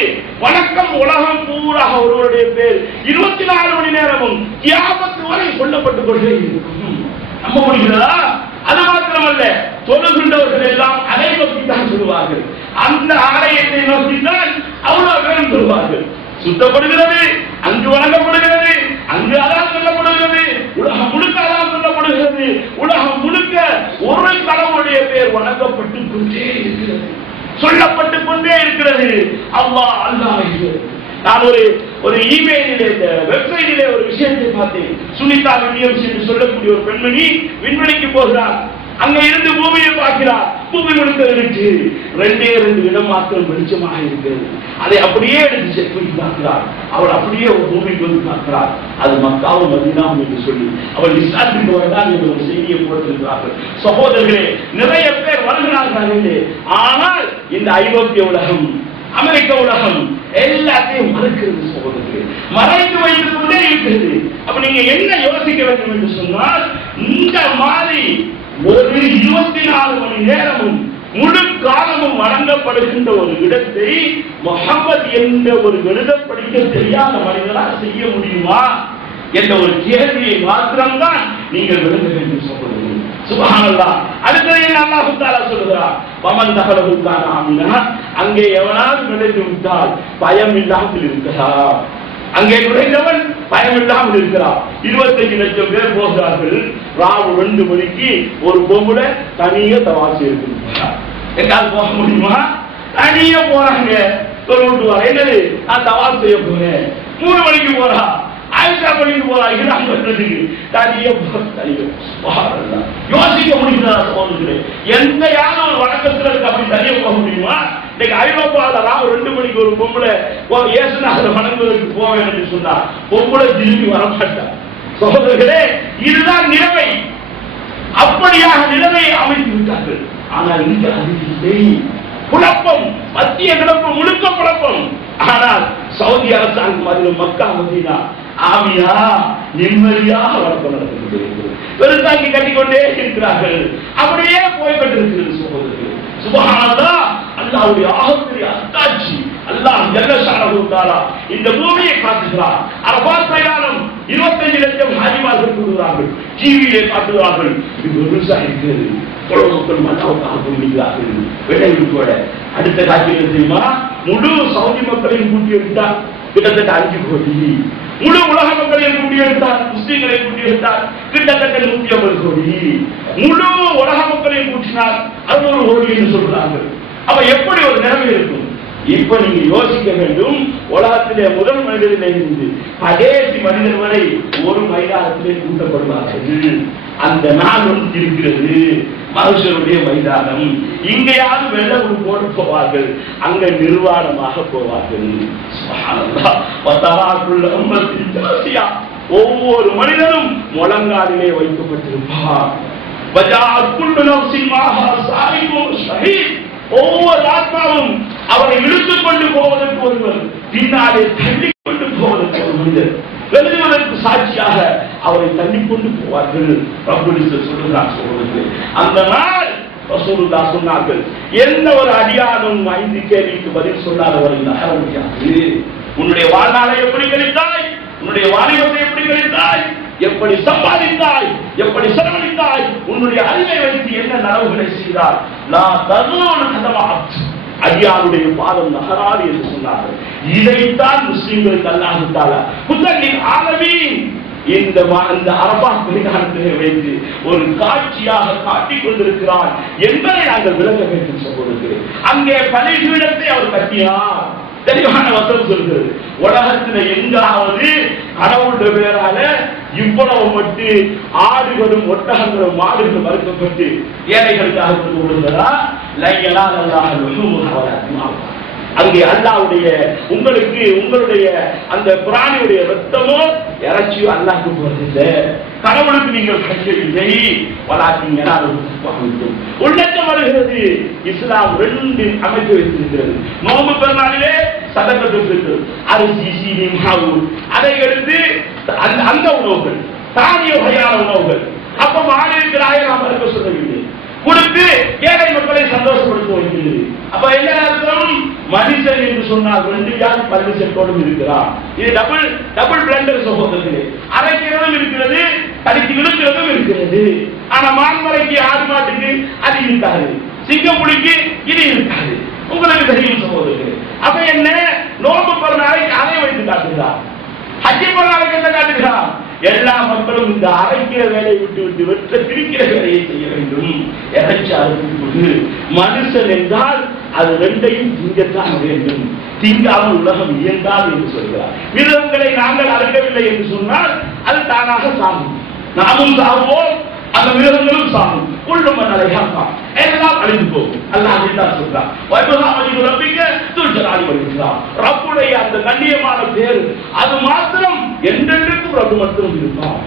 வணக்கம். உலகம் பூரா ஒருவருடைய பேர் 24 மணி நேரமும் கியாமத் வரை சொல்லப்பட்டுக் கொண்டே இருக்கும். நம்ப முடிகிறதா? அது மாத்திரமல்ல, தொழுகின்றவர்கள் எல்லாம் அதை நோக்கித்தான் சொல்லுவார்கள். அந்த ஆலயத்தை நோக்கித்தான் அவ்வளவு பேரும் சொல்லுவார்கள். சுத்தப்படுகிறது, அங்கு வணங்கப்படுகிறது, அங்கு அதான் சொல்லப்படுகிறது, உலகம் முழுக்க அதான் சொல்லப்படுகிறது. உலகம் முழுக்க ஒரு கடவுளுடைய பேர் வணங்கப்பட்டு கொண்டே இருக்கிறது, சொல்லப்பட்டு கொண்டே இருக்கிறது. அல்லாஹ் அல்லாஹ். நான் ஒரு இமெயிலிலே, வெப்சைட்டிலே ஒரு விஷயத்தை பார்த்தேன். சுனிதா வில்லியம்ஸ் என்று சொல்லக்கூடிய ஒரு பெண்மணி விண்வெளிக்கு போகிறார். அங்க இருந்து பூமியை பார்க்கிறார். பூமி முழுக்க 2 இடம் மாத்திரம் வெளிச்சமாக இருக்கிறது. அதை அப்படியே எடுத்து செக் பண்ணி பார்க்கிறார். அவள் அப்படியே ஒரு பூமிக்கு வந்து பார்க்கிறார். அது மக்காவும் மதீனாவும் என்று சொல்லி அவள் இஸ்லாத்துக்கு வேண்டாம் என்ற ஒரு செய்தியை போட்டிருக்கிறார்கள். சகோதரர்களே, நிறைய பேர் வருகிறார்கள். ஆனால் இந்த ஐரோப்பிய உலகம், அமெரிக்க உலகம் எல்லாத்தையும் மறுக்கிறது சகோதரர்களே, மறைத்து வைத்துக் கொண்டே இருக்கிறது. அப்ப நீங்க என்ன யோசிக்க வேண்டும் என்று சொன்னால், இந்த மாதிரி ஒரு 24 மணி நேரமும் முழு காலமும் வழங்கப்படுகின்ற ஒரு இடத்தை முஹம்மது என்ற ஒரு எழுத படிக்க தெரியாத மனிதனால் செய்ய முடியுமா என்ற ஒரு கேள்வியை மாத்திரம்தான் நீங்கள் விளங்க வேண்டும் சொல்லுங்கள். சுப்ஹானல்லாஹ். அடுத்தது அல்லாஹ் தஆலா சொல்கிறார், வமன் தஹலஹு கான ஆமினா. அங்கே எவனாவது நுழைந்து விட்டால் பயம் இல்லாமல் இருக்கிறார். அங்கே நுழைந்தவன் பயம் இல்லாமல் இருக்கிறார். 25 லட்சம் பேர் போகிறார்கள். ராவு 2 மணிக்கு ஒரு பொம்பளை தனியே தவாசி இருக்கிறார். எங்கால் போக முடியுமா? தனியே போறாங்க. சொல்லிட்டு வர என்னது, நான் தவாசி செய்ய போறேன். 3 மணிக்கு போறா, ஆயிஷா பண்ணிட்டு போறா. இதான் பண்றதுக்கு தனியே யோசிக்க முடியுதா சகோதரர்களே? எந்த யாரும் ஒரு வணக்கத்துல இருக்கு அப்படி தனியே போக முடியுமா? இன்னைக்கு ஐரோப்பாவில் ராவு 2 மணிக்கு ஒரு பொம்பளை இயேசுநாதர் வணங்குவதற்கு போவேன் என்று சொன்னா பொம்பளை திரும்பி வரமாட்டார். சகோதரர்களே, இதுதான் நிலைமை. அப்படியாக நிலைமையை அமைத்து விட்டார்கள். ஆனால் இங்கு குழப்பம், மத்திய கிழப்பு முழுக்க குழப்பம். ஆனால் சவுதி அரசாங்கம் அதில் மக்கா மதீனா ஆமியா நிம்மதியாக வளர்ப்பு நடந்து கொண்டிருக்கிறது. பெருசாக்கி கட்டிக்கொண்டே இருக்கிறார்கள். அப்படியே போய்கொண்டிருக்கிறது சகோதரர்கள். சுப்ஹானல்லாஹ், அல்லாஹ்வுடைய ஆகப்பெரிய அத்தாட்சி. அல்லாஹ் ஜல்ல ஷானஹு தஆலா இந்த பூமியை காட்டுகிறார். அரபாத் மைதானம் 25 லட்சம் ஹாஜிமார்கள் கூடுகிறார்கள். டிவியிலே காட்டுகிறார்கள். இது பெருசா இருக்கிறது. மக்கள் அல்லாஹ்வுக்காக கும்பிடுகிறார்கள். விளைவிக்கோட அடுத்த காட்சி என்ன தெரியுமா? முழு சவுதி மக்களையும் கூட்டி எடுத்தார். கிட்டத்தட்ட 5 கோடி. முழு உலக மக்களையும் கூட்டி எடுத்தார். முஸ்லிம்களை கூட்டி எடுத்தார். கிட்டத்தட்ட 150 கோடி. முழு உலக மக்களையும் கூட்டினார். 600 கோடி என்று சொல்றார்கள். அப்ப எப்படி ஒரு நிலைமை இருக்கும்? இப்ப நீங்க யோசிக்க வேண்டும். உலகத்திலே முதல் மனிதனிலே இருந்து கடைசி மனிதன் வரை ஒரு மைதானத்திலே கூட்டப்படுவார்கள். அந்த நாள் ஒன்று இருக்கிறது, மனுஷருடைய மைதானம். இங்கேயாவது வெள்ளம் போட்டு போவார்கள், அங்க நிர்வாணமாக போவார்கள். ஒவ்வொரு மனிதனும் முழங்காலிலே வைக்கப்பட்டிருப்பார். ஒவ்வொரு ஆத்மாவும் அவரை இழுத்துக் கொண்டு போவதற்கு ஒருவர், பின்னாலே தள்ளி கொண்டு போவதற்கு ஒரு மனிதர், எழுதுவதற்கு சாட்சியாக அவரை தள்ளிக் கொண்டு போவார்கள். சொல்லுகிறார் சொல்வதற்கு அந்த நாள் ரசூலுல்லாஹ் சொன்னார்கள், எந்த ஒரு அடியானும் 5 கேள்விக்கு பதில் சொல்லாதவரை நகர முடியாது. உன்னுடைய வாழ்நாளை எப்படி கழித்தாய்? உன்னுடைய வாலிபத்தை எப்படி கழித்தாய்? எப்படி சம்பாதித்தாய்? எப்படி செலவழித்தாய்? உன்னுடைய அறிவை வைத்து என்ன நலவுகளை செய்தார்? அடியாருடைய பாதம் நகராது என்று சொன்னார்கள். இதைத்தான் முஸ்லிம்களுக்கு அல்லாஹ் தஆலா முதலில் ஆலமீன் இந்த அரபாத் மைதானத்திலே வைத்து ஒரு காட்சியாக காட்டிக் கொண்டிருக்கிறார் என்பதை நாங்கள் விளங்க வேண்டும் சகோதரர்களே. அங்கே பலிபீடத்தை அவர் கட்டினார். தெளிவான வசனம் சொல்கிறது, உலகத்தில் எங்காவது கடவுளுடைய பேரால இவ்வளவு மட்டும் ஆடுகளும் ஒட்டகங்களும் மாடுகளும் மறுக்கப்பட்டு ஏழைகளுக்காக கொடுக்கிறதா? அங்கே அல்லாஹ்வுடைய உங்களுக்கு உங்களுடைய அந்த பிராணியுடைய ரத்தமோ இறைச்சியோ அல்லாஹ்க்கு போறதில்லை. கடவுளுக்கு நீங்கள் கட்டவில்லை. உள்ளட்டம் வருகிறது. இஸ்லாம் 2 அமைப்பு வைத்திருக்கிறது. நோன்பு பெருநாளிலே சதக்கத்துல் ஃபித்ர், அரிசி, சீனி, மாவு, அதை எடுத்து அந்த உணவுகள், தானிய வகையான உணவுகள். அப்ப மாநிலத்திலாக நாம் மறுக்க சொல்லவில்லை, கொடுத்து ஏழை மக்களை சந்தோஷப்படுத்த வைக்கிறது. அப்ப என்ன அர்த்தம்? மனுஷன் என்று சொன்னால் 2 யார் பர்மிஷனோடும் இருக்கிறார். இது டபுள் பிளண்டர் சகோதரர்களே. அரைக்கிறதும் இருக்கிறது, கடித்து விழுக்கிறதும் இருக்கிறது. ஆனா மான்மலைக்கு, ஆடு மாட்டுக்கு அது இருக்காது, சிங்கப்புலிக்கு இது இருக்காது. உங்களுக்கு தெரியும் சகோதரர்களே. அப்ப என்ன? நோன்பு பெருநாளைக்கு அதை வைத்து காட்டுகிறார். ஹஜ்ஜி பெருநாளைக்கு என்ன காட்டுகிறார்? எல்லா மக்களும் இந்த அரைக்கிற வேலையை விட்டு வெற்ற பிரிக்கிற வேலையை செய்ய வேண்டும். இறைச்சி அறுத்து மனுஷன் என்றால் அது 2ஐயும் திங்கத்தான் வேண்டும். திங்காமல் உலகம் இயங்காது என்று சொல்கிறார். மிருகங்களை நாங்கள் அறுக்கவில்லை என்று சொன்னால் அது தானாக சாகும். நாமும் சாகுவோம், அந்த மிருகங்களும் சாகும். உள்ளும் எல்லாம் அழிந்து போகும். அல்லாஹ் சொல்றார், ரப்புடைய அந்த கண்ணியமான பேர் அது மாத்திரம் என்றென்றைக்கும் ரப்பு மட்டும் இருப்பார்.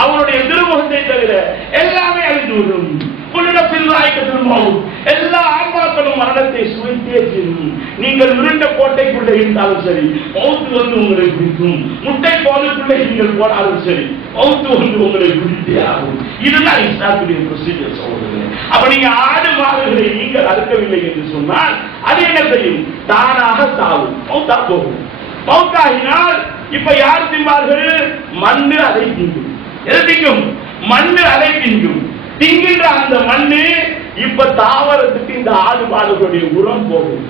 அவருடைய திருமுகத்தை தவிர எல்லாமே அழிந்து விடும். எல்லா ஆன்மாக்களும் மரணத்தை சுவைத்தே தீரும். நீங்கள் இருண்ட கோட்டைக்குள்ளே இருந்தாலும் சரி, மௌத்து வந்து உங்களை பிடிக்கும். முட்டை போலுக்குள்ளே நீங்கள் போனாலும் சரி, மௌத்து வந்து உங்களை பிடித்தே ஆகும். இதுதான் இஸ்லாத்துடைய ப்ரொசீஜர் சகோதரர்களே. அப்ப நீங்க ஆடு மாடுகளை நீங்கள் அறுக்கவில்லை என்று சொன்னால் அது என்ன செய்யும்? தானாக சாகும், மௌத்தா போகும். மௌத்தாகினால் இப்ப யார் திம்பார்கள்? மண்ணு அதை திங்கும். எது திங்கும்? மண்ணு அதை திங்கும். திங்கின்ற அந்த மண்ணு இப்ப தாவரத்துக்கு இந்த ஆடு மாடுகளுடைய உரம் போகும்.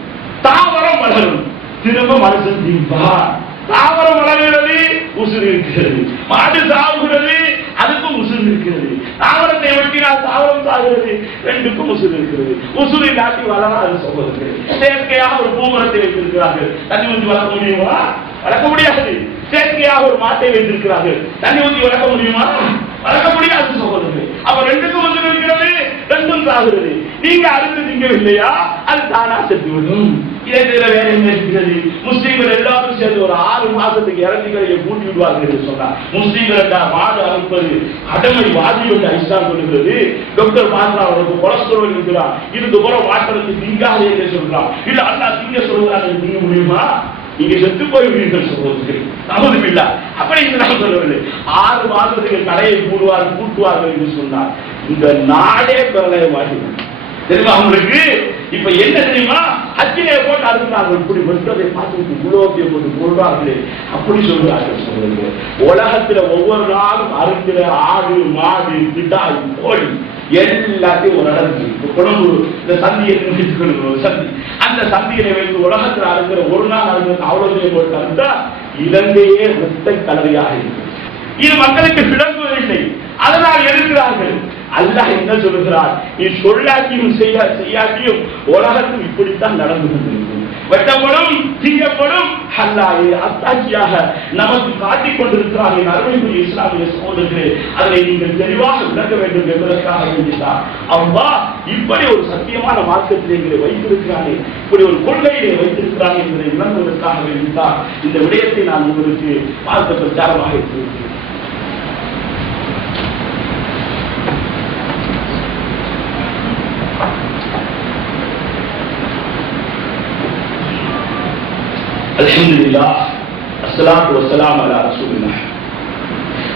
தாவரம் வளரும், திரும்ப மனுஷன் திம்பார். தாவரம் வளர்கிறது, உசுறு இருக்கிறது. மாடு சாகுகிறது, அதுக்கும் உசுறு இருக்கிறது. தாவரத்தை வெட்டினால் தாவரம் சாகிறது, 2க்கும் உசுறு இருக்கிறது. உசுறு இல்லாட்டி வளராது சகோதரர்கள். செயற்கையாக ஒரு பூமரத்தை வைத்திருக்கிறார்கள், தண்ணி ஊற்றி வளர்க்க முடியுமா? வளர்க்க முடியாது. செயற்கையாக ஒரு மாட்டை வைத்திருக்கிறார்கள், தண்ணி ஊற்றி வளர்க்க முடியுமா? வளர்க்க முடியாது சகோதரர்கள். அப்ப 2க்கும் உசுறு இருக்கிறது, 2ம் சாகிறது. நீங்க அறுத்து திங்கவில்லையா அது தானா செத்துவிடும். இதை தவிர வேற என்ன இருக்கிறது? முஸ்லீம்கள் எல்லாரும் சேர்ந்து ஒரு 6 மாசத்துக்கு இறந்திகளை கூட்டி விடுவார்கள் என்று சொன்னார். முஸ்லீம்கள் மாடு அறுப்பது கடமை வாதி என்று இஸ்லாம் சொல்லுகிறது. டாக்டர் பாத்ரா அவருக்கு கொலஸ்ட்ரால் இருக்கிறார், இதுக்கு போற வாட்டருக்கு திங்காதே என்று சொல்றான். இல்ல அல்லாஹ் திங்க சொல்றாங்க, திங்க முடியுமா? நீங்க செத்து போய்விடுவீர்கள் சொல்றது தகுதில்லை. அப்படி நான் சொல்லவில்லை. 6 மாதத்துக்கு கடையை கூட்டுவார்கள் என்று சொன்னார். இந்த நாடே பிரளயமாகி தெரியுமா உங்களுக்கு? இப்ப என்ன தெரியுமா? ஹஜ்ஜிலே போட்டு அறுக்கிறார்கள். இப்படி வெற்றதை பார்த்து குலோபியை போட்டு கொள்வார்களே அப்படி சொல்றார்கள். சொல்றது உலகத்துல ஒவ்வொரு நாளும் அறுக்கிற ஆடு மாடு கிடாய் கோழி எல்லாத்தையும் ஒரு இடத்துல கொழும்பு இந்த சந்தியை சந்தி, அந்த சந்தியினை வைத்து உலகத்தில் அறுக்கிற ஒரு நாள் அறுக்கிற அவ்வளவு போட்டு அறுத்தா இலங்கையே ரத்த கலவையாக இருக்கு. இது மக்களுக்கு விளங்குவதில்லை, அதனால் எழுதுகிறார்கள். அல்லாஹ் என்ன சொல்லுகிறார்? நீ சொல்லாட்டியும் செய்யாட்டியும் உலகத்தில் இப்படித்தான் நடந்து கொண்டிருக்கும். வெட்டப்படும் தீயப்படும் அல்லாஹ் அத்தாட்சியாக நமக்கு காட்டிக் கொண்டிருக்கிறார். என் அருமைக்குரிய இஸ்லாமிய சகோதரர்களே, அதனை நீங்கள் தெளிவாக விளக்க வேண்டும் என்பதற்காக வேண்டித்தான் அல்லாஹ் இப்படி ஒரு சத்தியமான மார்க்கத்திலே எங்களை வைத்திருக்கிறானே, இப்படி ஒரு கொள்கையிலே வைத்திருக்கிறானே என்பதை விளங்குவதற்காக வேண்டித்தான் இந்த விடயத்தை நான் உங்களுக்கு மார்க்க பிரச்சாரமாக இருக்கிறேன். அல்ஹம்துலில்லாஹ் அஸ்ஸலாத்து வஸ்ஸலாமு அலா ரசூலில்லாஹ்.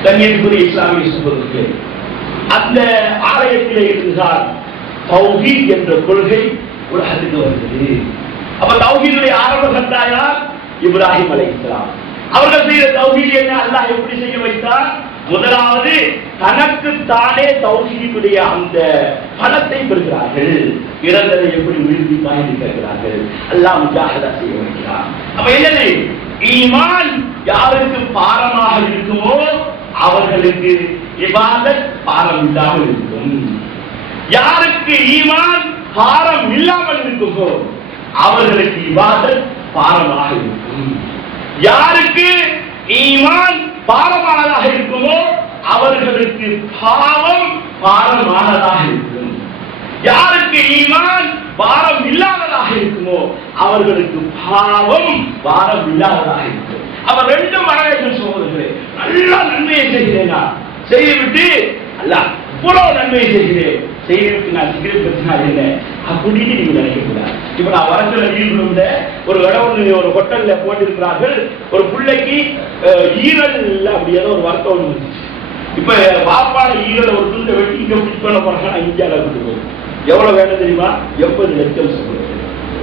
கண்ணியத்துக்குரிய இஸ்லாமிய சகோதரர்களே, அந்த ஆலயத்திலே இருந்தால் தௌஹீத் என்ற கொள்கை உலகத்துக்கு வருகிறது. அப்ப தௌஹீதுடைய ஆரம்ப கர்த்தாயார் இப்ராஹிம் அலைஹிஸ்ஸலாம். அவர்கள் செய்த தௌஹீத் என்ன? அல்லாஹ் எப்படி செய்ய வைத்தார்? முதலாவது தனக்கு தானே தௌஹீதுடைய அந்த பலத்தை பெறுகிறார்கள். இறந்ததை எப்படி உறுதி காண்டி கேட்கிறார்கள். அல்லாஹ் முஜாஹதா செய்ய வைக்கிறார். அப்ப என்னது? ஈமான் யாருக்கு பாரமாக இருக்குமோ அவர்களுக்கு இபாதத் பாரம் இல்லாமல் இருக்கும். யாருக்கு ஈமான் பாரம் இல்லாமல் இருக்குமோ அவர்களுக்கு இபாதத் பாரமாக இருக்கும். யாருக்கு ஈமான் பாரமானதாக இருக்குமோ அவர்களுக்கு பாவம் பாரமானதாக இருக்கும். யாருக்கு ஈமான் பாரம் இல்லாததாக இருக்குமோ அவர்களுக்கு பாவம் பாரம் இல்லாததாக இருக்கும். அவர் 2 மரணங்கள் சோதர்களே, நல்ல நன்மையை செய்கிறேனா செய்துவிட்டு அல்ல இவ்வளவு நன்மையை செய்கிறேன் செய்யறதுக்கு நான் சிகரெட் பத்தினா இல்லை அப்படின்னு நீங்க நினைக்கக்கூடாது. இப்ப நான் வரத்துல ஈடுபட ஒரு இடம் ஒரு ஹோட்டல்ல போட்டிருக்கிறார்கள். ஒரு பிள்ளைக்கு ஈரல் அப்படி ஏதோ ஒரு வருத்தம் ஒண்ணு வந்துச்சு. இப்ப வாப்பாட ஈரல் ஒரு துண்டை வெட்டி இங்க பிடிச் பண்ண போறாங்கன்னா இந்தியாவில் கொண்டு போகும். எவ்வளவு வேணும் தெரியுமா? 80 லட்சம் சொல்லுங்கள்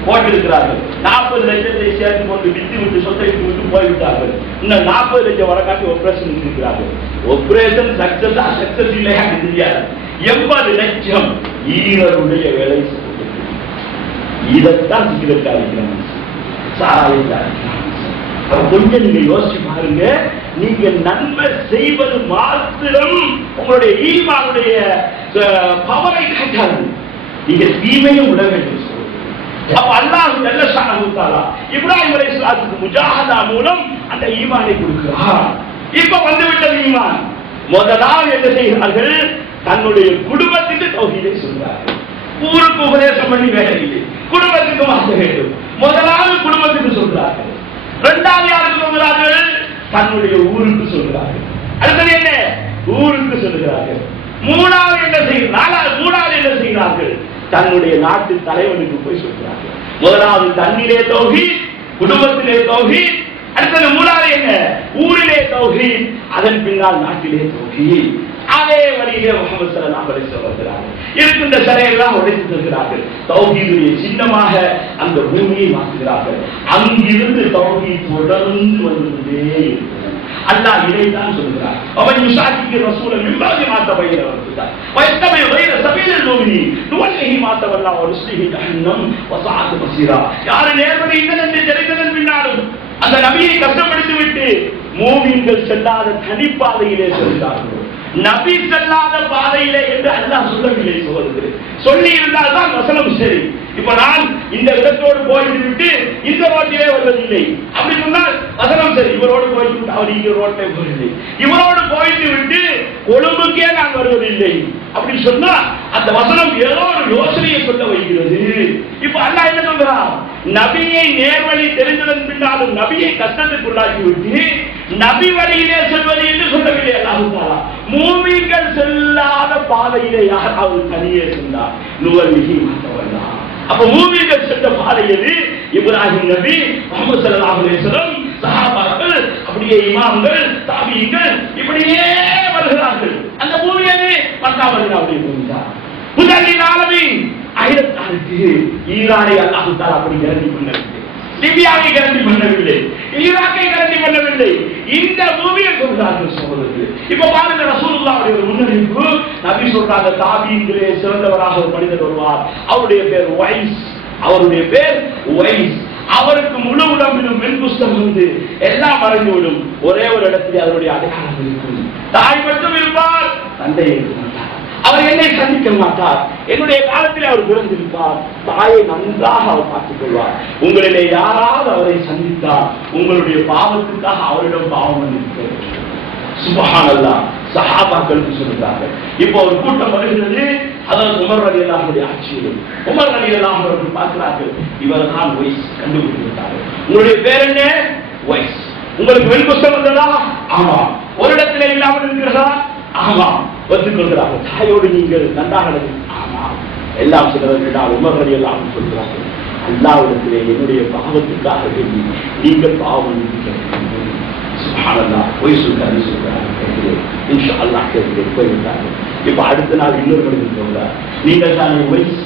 போட்டிருக்கிறார்கள். 40 லட்சத்தை சேர்த்து கொண்டு விட்டு சொத்தை விட்டு போய்விட்டார்கள். இன்னும் 40 லட்சம் வடக்காட்டி ஆபரேஷன் இருக்கிறார்கள். ஆபரேஷன் சக்சஸ் சக்சஸ் இல்லையா தெரியாது. 80 லட்சம் ஈரருடைய வேலை இதைத்தான் சிகரெட் அளிக்கிறாங்க, கொஞ்சம் நீங்க யோசிச்சு பாருங்க. நீங்க நன்மை செய்வது மாத்திரம் உங்களுடைய ஈமானுடைய பவரை காட்டாது. நீங்க தீமையும் விட வேண்டும். அப்ப அல்லாஹ் ஜல்ல ஷானஹு தஆலா இப்ராஹிம் அலைஹிஸ்ஸலாத்துக்கு முஜாஹதா மூலம் அந்த ஈமானை கொடுக்கிறார். இப்ப வந்துவிட்டது ஈமான். முதலாவது என்ன செய்கிறார்கள்? தன்னுடைய குடும்பத்துக்கு தௌஹீதை சொல்றார்கள். ஊருக்கு உபதேசம் பண்ணி வேலை இல்லை, குடும்பத்துக்கு மாற்ற வேண்டும். முதலாவது குடும்பத்துக்கு சொல்றார்கள். 2வது யாருக்கு சொல்கிறார்கள்? தன்னுடைய ஊருக்கு சொல்கிறார்கள். அடுத்தது என்ன? ஊருக்கு சொல்கிறார்கள். மூணாவது என்ன செய்கிறார்கள்? மூணாவது என்ன செய்கிறார்கள்? தன்னுடைய நாட்டு தலைவனுக்கு போய் சொல்கிறார்கள். முதலாவது தன்னிலே தௌஹீத், குடும்பத்திலே தௌஹீத். அடுத்தது மூணாவது என்ன? ஊரிலே தௌஹீத், அதன் பின்னால் நாட்டிலே தௌஹீத். அதே வழியிலே முஹம்மது ஸல்லல்லாஹு அலைஹி வஸல்லம் இருக்கின்ற சிலையெல்லாம் உடைத்து தருகிறார்கள். தௌஹீதுடைய சின்னமாக அந்த பூமியை மாற்றுகிறார்கள். அங்கிருந்து தௌஹீத் தொடர்ந்து வந்துட்டே இருக்கும். அல்லாஹ் இதைத்தான் சொல்கிறார். அவன் யுசாக்கிக்கு ரசூலை மிம்பாதி மாத்த பையனவர்தான் வைத்தமை வைர சபீலில் நூமினி நுவல்லிஹி மாத்த வல்லா வருஸ்லிஹி ஜஹன்னம் வஸஅத் மஸீரா. யார் நேர்வழி இன்னதென்று தெரிந்ததன் பின்னாலும் அந்த நபியை கஷ்டப்படுத்தி விட்டு மூமின்கள் செல்லாத தனிப்பாதையிலே செல்கிறார்கள். நபி செல்லாத பாதையிலே என்று அல்லாஹ் சொல்லவில்லை. சகோதரர்களே, சொல்லி இருந்தால் தான் வசனம் சரி. இப்ப நான் இந்த இடத்தோடு போயிட்டு விட்டு இந்த ரோட்டிலே வருவதில்லை அப்படி சொன்னால் வசனம் சரி. இவரோடு போயிட்டு அவர் இங்க ரோட்டிலே போவதில்லை, இவரோடு போயிட்டு விட்டு கொழும்புக்கே நான் வருவதில்லை அப்படி சொன்னா அந்த வசனம் ஏதோ ஒரு யோசனையை வருகிறது. இப்ப அல்லாஹ் என்ன சொல்றான்? நபியை நேர்வழி தெரிந்ததன் பின்னாலும் நபியை கஷ்டத்துக்குள்ளாக்கி விட்டு நபி வழியிலே செல்வது என்று சொல்லவில்லை அல்லாஹ் தஆலா. மூமின்கள் செல்லாத பாதையிலே யாராவது தனியே சென்றார் நுவல்லிஹி மத்தவல்லா. அப்ப மூமின்கள் சென்ற பாதை எது? இப்ராஹிம் நபி, முஹம்மது ஸல்லல்லாஹு அலைஹி வஸல்லம், சஹாபாக்கள், அப்படியே இமாம்கள், தாபீகள் இப்படியே வருகிறார்கள். அந்த பூமியை மக்கா மதீனாவுடைய பூமிதான். முதலில் ஆலமீன் ஆயிரத்தாருக்கு ஈரானை அல்லாஹ் தஆலா அப்படி கரண்டி பண்ணவில்லை, லிபியாவை கரண்டி பண்ணவில்லை, ஈராக்கை கரண்டி பண்ணவில்லை. இந்த பூமியை சொல்றார்கள் சகோதரர்களே. இப்ப பாருங்க ரசூலுல்லாஹ்வுடைய ஒரு முன்னறிவிப்பு. நபி சொல்றாங்க தாபீன்களே சிறந்தவராக ஒரு மனிதர் வருவார். அவருடைய பேர் வைஸ். அவருடைய பேர் வைஸ். அவருக்கு முழு உடம்பிலும் வெண்குஷ்டம் வந்து எல்லாம் மறைந்துவிடும். ஒரே ஒரு இடத்தில் அவருடைய அடையாளம் இருக்கும். தாய் மட்டும் இருப்பார், தந்தை இருக்க மாட்டார். அவர் என்னை சந்திக்க மாட்டார். என்னுடைய காலத்தில் அவர் பிறந்திருப்பார். தாயை நன்றாக அவர் பார்த்துக் கொள்வார். உங்களிலே யாராவது அவரை சந்தித்தார் உங்களுடைய பாவத்துக்காக அவரிடம் பாவம் வந்திருக்கிறது. சுப்ஹானல்லாஹ். சஹாபாக்களுக்கு சொல்றார்கள். இப்போ ஒரு கூட்டம் வருகிறது. அதாவது உமர் ரலியல்லாஹு அன்ஹு ஆட்சியில் உமர் ரலியல்லாஹு அன்ஹு பார்க்கிறார்கள். இவர் தான் வைஸ். கண்டுபிடித்தார்கள். உங்களுடைய பேர் என்ன? வைஸ். உங்களுக்கு வெண்குஷ்டம் வந்ததா? ஆமா. ஒரு இடத்துல இல்லாமல் இருக்கிறதா? ஆமா. ஒத்துக்கொள்கிறார்கள். தாயோடு நீங்கள் நன்றாக நடந்து? ஆமா. எல்லாம் சிலவர்கள் உமர் ரலியல்லாஹு அன்ஹு சொல்கிறார்கள், அல்லாஹ்விடத்திலே என்னுடைய பாவத்துக்காக வேண்டி நீங்கள் பாவம் இருக்கிறீர்கள். சுப்ஹானல்லாஹ். போய் சொல்றாரு சொல்றாரு. இன்ஷா அல்லாஹ் போய்விட்டார்கள். இப்ப அடுத்த நாள் இன்னொரு மனிதன் சொல்றார், நீங்கள் தானே வைஸ்?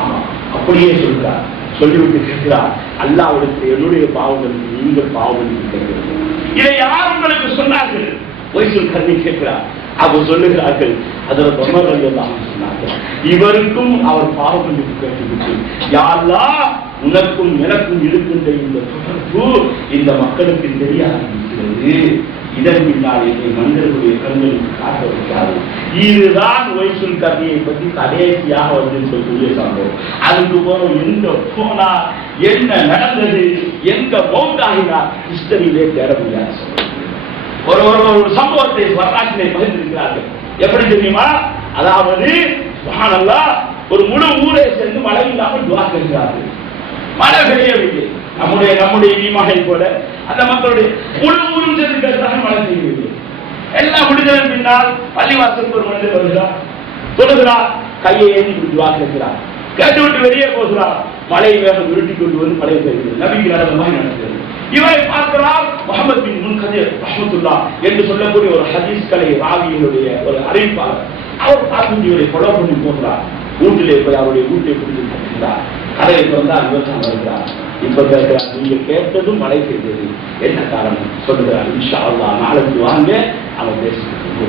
ஆமா. அப்படியே சொல்றார். சொல்லிவிட்டு கேட்கிறார், அல்லாஹ்விடத்தில் என்னுடைய பாவங்களுக்கு நீங்கள் பாவம் இருக்கிறீர்கள். இதை யார் உங்களுக்கு சொன்னார்கள்? வைசுல் கர்ணி கேட்கிறார். அவர் சொல்லுகிறார்கள், அதில் உமர் ரலியல்லாஹு அன்ஹு சொன்னார்கள், இவருக்கும் அவர் பாவம் என்று கேட்டுவிட்டு, யா அல்லாஹ் உனக்கும் எனக்கும் இருக்கின்ற இந்த தொடர்பு இந்த மக்களுக்கு தெரிய ஆரம்பிக்கிறது. இதன் பின்னால் என்னை மனிதர்களுடைய கண்களுக்கு காட்ட வைக்காது. இதுதான் வைசுல் கர்ணியை பற்றி கடைசியாக வந்து சொல்லக்கூடிய சம்பவம். அதுக்கு போன எங்க போனா என்ன நடந்தது, எங்க மௌத்தாகினா ஹிஸ்டரியிலே தேட முடியாது. ஒரு சம்பவத்தை வரலாற்றிலே பகிர்ந்திருக்கிறார்கள். எப்படி தெரியுமா? அதாவது சுப்ஹானல்லாஹ், ஒரு முழு ஊரை சேர்ந்து மழை இல்லாமல் துஆ கேட்கிறார்கள். மழை பெய்யவில்லை. நம்முடைய ஈமானை போல அந்த மக்களுடைய முழு ஊரும் சேர்ந்து கேட்கிறார்கள், மழை பெய்யவில்லை. எல்லாம் முடிந்ததன் பின்னால் பள்ளிவாசலுக்கு ஒரு மனிதர் வருகிறார், சொல்லுகிறார், கையை ஏந்தி துஆ கேட்கிறார். கேட்டுவிட்டு வெளியே போகிறார். மழை வேகம் உருட்டி கொண்டு வந்து மழை பெய்கிறது. நபிக்கு நடந்த மாதிரி நடக்கிறது. இவரை பார்க்கிறார் முஹம்மது பின் முன்கதிர் ரஹ்மத்துல்லாஹ் என்று சொல்லக்கூடிய ஒரு ஹதீஸ் கலை ராவியினுடைய ஒரு அறிவிப்பாளர். அவர் பார்த்து இவரை ஃபாலோ பண்ணி போகிறார். வீட்டிலே போய் அவருடைய வீட்டை பிடித்து கட்டுகிறார். கடையை திறந்தால் இவர் தான் வருகிறார். இப்ப கேட்கிறார், நீங்க கேட்டதும் மழை பெய்தது, என்ன காரணம்? சொல்லுகிறார், இன்ஷா அல்லாஹ் நாளைக்கு வாங்க அவன் பேசிட்டு.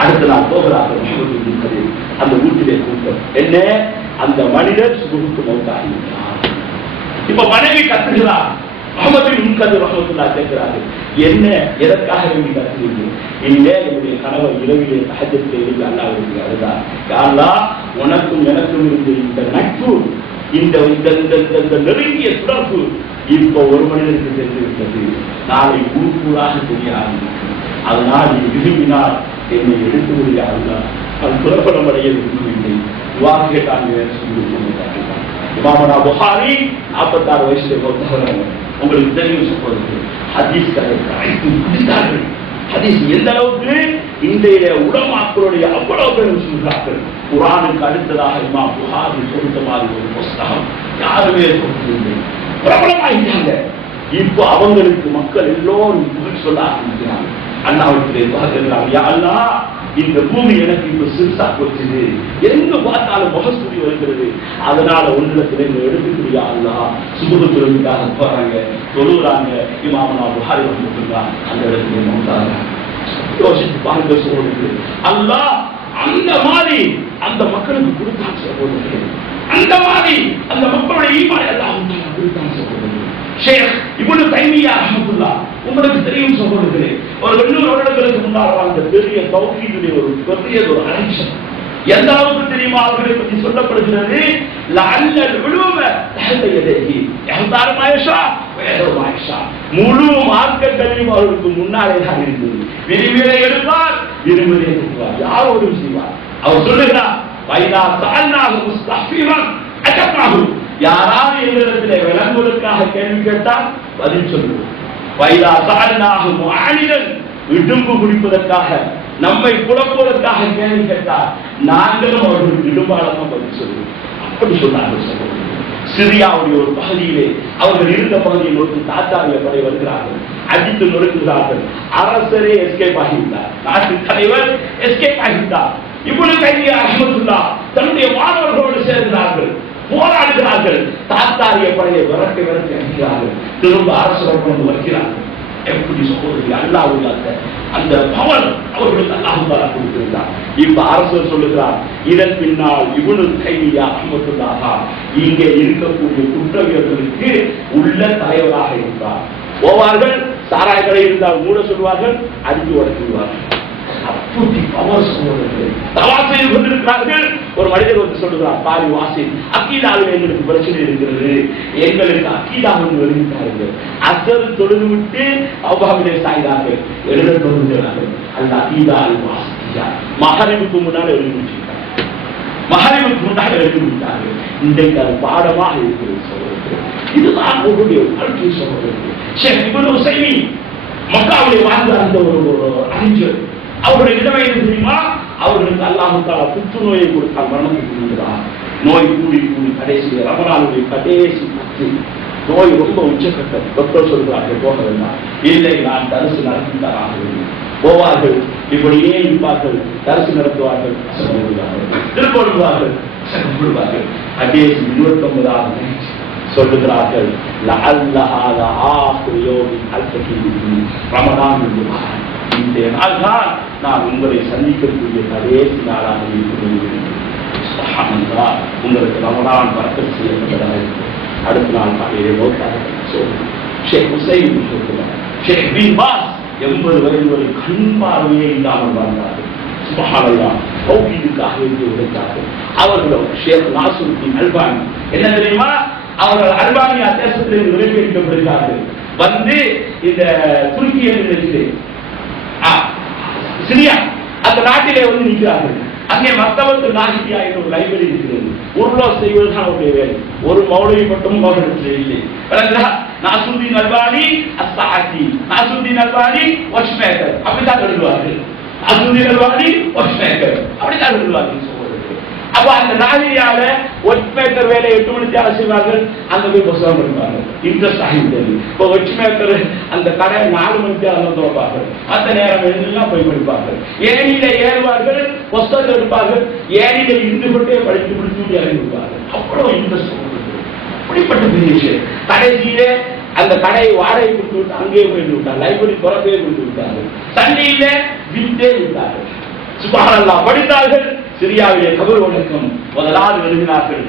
அடுத்த நாள் போகிறார்கள் முஹம்மது பின் முன்கதிர். அந்த வீட்டிலே கூட்டம் என்ன? அந்த மனிதர் சுகுக்கு மௌத்தாகிவிட்டார். இப்ப மனைவி கத்துகிறார். முஹம்மது பின் முன்கதிர் ரஹ்மத்துல்லாஹ் கேட்கிறார்கள், என்ன எதற்காக வேண்டி கத்துகிறீர்கள்? இல்லை, என்னுடைய கணவர் இரவிலே தஹஜ்ஜுதிலே எழுந்து அல்லாஹ்வுக்கு அழுதார். யா அல்லாஹ் உனக்கும் எனக்கும் இருந்த இந்த நட்பு, இந்த நெருங்கிய தொடர்பு இப்போ ஒரு மனிதனுக்கு தெரிந்துவிட்டது. நாளை ஊராக தெரிய ஆரம்பிக்கும். அதனால் நீ விரும்பினால் என்னை எடுத்து முடியாது. அது புறப்படம் அடைய விரும்பவில்லை. துஆ கேட்டாங்க. இமாமுனா புகாரி 46 வயசுல மௌத்தாகிறாங்க. உங்களுக்கு தெரியும் சொல்றது ஹதீஸ் கதை. ஹதீஸ் எந்த அளவுக்கு இன்றைய உலமாக்களுடைய அவ்வளவு பேரும் சொல்கிறார்கள். குர்ஆனுக்கு அடுத்ததாக இமாம் புகாரி கொடுத்த மாதிரி ஒரு புஸ்தகம் யாருமே கொடுத்ததில்லை. பிரபலமாயிட்டாங்க. இப்போ அவங்களுக்கு மக்கள் எல்லோரும் புகழ் சொல்ல ஆரம்பிக்கிறாங்க. அல்லாஹ்விடத்திலே பார்க்கிறாங்க, யா அல்லாஹ் இந்த பூமி எனக்கு இப்ப சிறுசா போச்சுது, எங்க பார்த்தாலும் முகஸ்துதி வருகிறது, அதனால ஒன்றிடத்துல எடுத்துக்கிறியா அல்லாஹ். சுபுகத்துக்காக போறாங்க, தொழுகிறாங்க. இமாமுனா புகாரி ரஹ்மத்துல்லாஹ் அந்த இடத்துல மௌத்தாங்க. யோசித்து பார்க்க சொல்றது, அல்லாஹ் அந்த மாதிரி அந்த மக்களுக்கு கொடுத்தான் சொல்றது, அந்த மாதிரி அந்த மக்களுடைய ஈமானை அல்லாஹ் கொடுத்தான் சொல்றது. ஷேக் இப்னு தைமியா ரஹ்மத்துல்லாஹ் உங்களுக்கு தெரியும் சொல்றது, ஒரு 200 வருடங்களுக்கு முன்னால் வாழ்ந்த பெரிய தௌஹீதுடைய ஒரு பெரிய ஒரு அழைச்சம். எந்த அளவுக்கு தெரியுமா அவர்களை பற்றி சொல்லப்படுகிறது? லஅல்லல் உலூம தஹத யதைஹி யஹ்தாரு மா யஷா வ யஹ்தாரு மா யஷா. முழு மார்க்க கல்வியும் அவருக்கு முன்னாலே தான் இருந்தது. விரும்பியதை எடுப்பார், விரும்பியதை எடுப்பார், யாரோடும் செய்வார். அவர் சொல்லுகிறார், வைதா தஅன்னாஹு முஸ்தஹ்ஃபிரன் அடக்கமாகும். யாராவது எங்களிடத்தில் விளங்குவதற்காக கேள்வி கேட்டால் பதில் சொல்லுவோம். வைதா சாலினாகும் ஆணிகள் இடும்பு குடிப்பதற்காக நம்மை குழப்பதற்காக கேள்வி கேட்டால் நாங்களும் அவர்களுக்கு இடும்பாளமாக பதில் சொல்லுவோம். அப்படி சொன்னார்கள். சிரியாவுடைய ஒரு பகுதியிலே அவர்கள் இருந்த பகுதியை நோக்கி தாத்தாரிய படை வருகிறார்கள், அடித்து நொறுக்குகிறார்கள். அரசரே எஸ்கேப் ஆகிவிட்டார், நாட்டு தலைவர் எஸ்கேப் ஆகிவிட்டார். இப்னு தைமியா ரஹ்மத்துல்லாஹ் தன்னுடைய மாணவர்களோடு சேர்கிறார்கள், போராடுகிறார்கள். தாத்தாரிய படையை விரட்டி அடிக்கிறார்கள். திரும்ப அரசர் கொண்டு வருகிறார்கள். எப்படி சகோதரி அல்லாஹ்வுடைய அந்த பவர் அவர்களுக்கு அல்லாஹ் தஆலா கொடுத்திருந்தார். இப்ப அரசர் சொல்லுகிறார், இதன் பின்னால் இப்னு தைமியா ரஹ்மத்துல்லாஹ் இங்கே இருக்கக்கூடிய குற்றவியர்களுக்கு உள்ள தலைவராக இருந்தார். போவார்கள், சாராய கடை இருந்தால் மூட சொல்வார்கள், அடித்து உடைத்துவார்கள். அப்படி பவர் சகோதரர்கள் தவாப் செய்து கொண்டிருக்கிறார்கள். ஒரு மனிதர் வந்து சொல்லுகிறார், பாரி வாசி அக்கீதாவில் எங்களுக்கு பிரச்சனை இருக்கிறது, எங்களுக்கு அக்கீதாவில் வருகிறார்கள். அசர் தொழுது விட்டு அவ்வாவிலே சாய்கிறார்கள், எழுத தொழுகிறார்கள். அந்த அக்கீதால் வாசியா மகரிவுக்கு முன்னால் எழுதி முடிச்சிருக்காங்க, மகரிவுக்கு முன்னால் எழுதி விட்டார்கள். இன்றைக்கு அது பாடமாக இருக்கிறது சகோதரர்கள். இதுதான் அவருடைய வாழ்க்கை சகோதரர்கள். ஷேக் இப்னு உஸைமீன் மக்காவிலே வாழ்ந்த அந்த ஒரு அறிஞர், அவருடைய நிலைமை தெரியுமா? அவர்களுக்கு அல்லாஹ் தஆலா புற்றுநோயை கொடுத்தால் மரணத்துக்கு முன்னதாக நோய் கூடி கடைசியில் ரமலானுடைய கடைசி 10 நோய் ரொம்ப உச்சக்கட்டம். டாக்டர் சொல்கிறார்கள் போக வேண்டாம். இல்லை, நான் தரிசு நடத்தித்தாராக போவார்கள். இப்படியே இருப்பார்கள், தரிசு நடத்துவார்கள், திருப்பொழுவார்கள், கடைசி 29வது சொல்லுகிறார்கள், ரமலான் இந்த நாள் தான் நான் உங்களை சந்திக்கக்கூடிய கடைசி நாளாக இருக்கிறேன். உங்களுக்கு ரமலான் பரக்கத் செய்யப்பட்டதாக இருக்கிறது. அடுத்த நாள் காலையிலே மௌத்தாக ஷேக் ஹுசைன் சொல்கிறார். ஷேக் பின் பாஸ் 80 வயது வரை கண் பார்வையே இல்லாமல் வாழ்ந்தார்கள். சுப்ஹானல்லாஹ், தௌஹீதுக்காக வேண்டி உழைத்தார்கள். அவர்கள் ஷேக் நாசருத்தீன் அல்பானி என்ன தெரியுமா? அவர்கள் அல்பானியா தேசத்திலிருந்து விலக்கியிருக்கப்படுகிறார்கள். வந்து இந்த துருக்கியிலிருந்து சிரியா அந்த நாட்டிலே வந்து நிற்கிறார்கள். அங்கே மத்தவத்து நாகியா என்ற ஒரு லைப்ரரி இருக்கிறது. உருளோ செய்வதுதான் அவருடைய வேலை. ஒரு மௌலவி மட்டும் அவர்களுக்கு இல்லை. நாசுத்தீன் அல்பானி அஸ்ஸாஹி, நாசுத்தீன் அல்பானி வாட்ச்மேக்கர், அப்படித்தான் எழுதுவார்கள். நாசுத்தீன் அல்பானி வாட்ச்மேக்கர், அப்படித்தான் எழுதுவார்கள். அப்ப அந்த நாகியால வாட்ச்மேக்கர் வேலை 8 மணிக்கு செய்வார்கள். அங்க போய் புத்தகம் படிப்பார்கள். இன்ட்ரெஸ்ட் ஆகிவிட்டது. இப்போ வாட்ச்மேக்கர் அந்த கடை 4 மணிக்கு திறப்பார்கள். அந்த நேரம் எழுந்தெல்லாம் போய் படிப்பார்கள். ஏனியில ஏறுவார்கள், புத்தகம் எடுப்பார்கள். ஏனியில இருந்து கொண்டே படித்து முடிச்சு இறங்கிவிடுவார்கள். அவ்வளவு இன்ட்ரெஸ்ட். அப்படிப்பட்ட பெரிய விஷயம். கடைசியிலே அந்த கடையை வாடகை கொடுத்து விட்டு அங்கேயே போயிட்டு விட்டார். லைப்ரரி திறப்பே கொடுத்து விட்டார்கள். தண்ணியில விட்டே விட்டார்கள். சுப்ஹானல்லாஹ், படித்தார்கள். சிரியாவிலே கபர் வணக்கம் முதலாவது எழுதினார்கள்.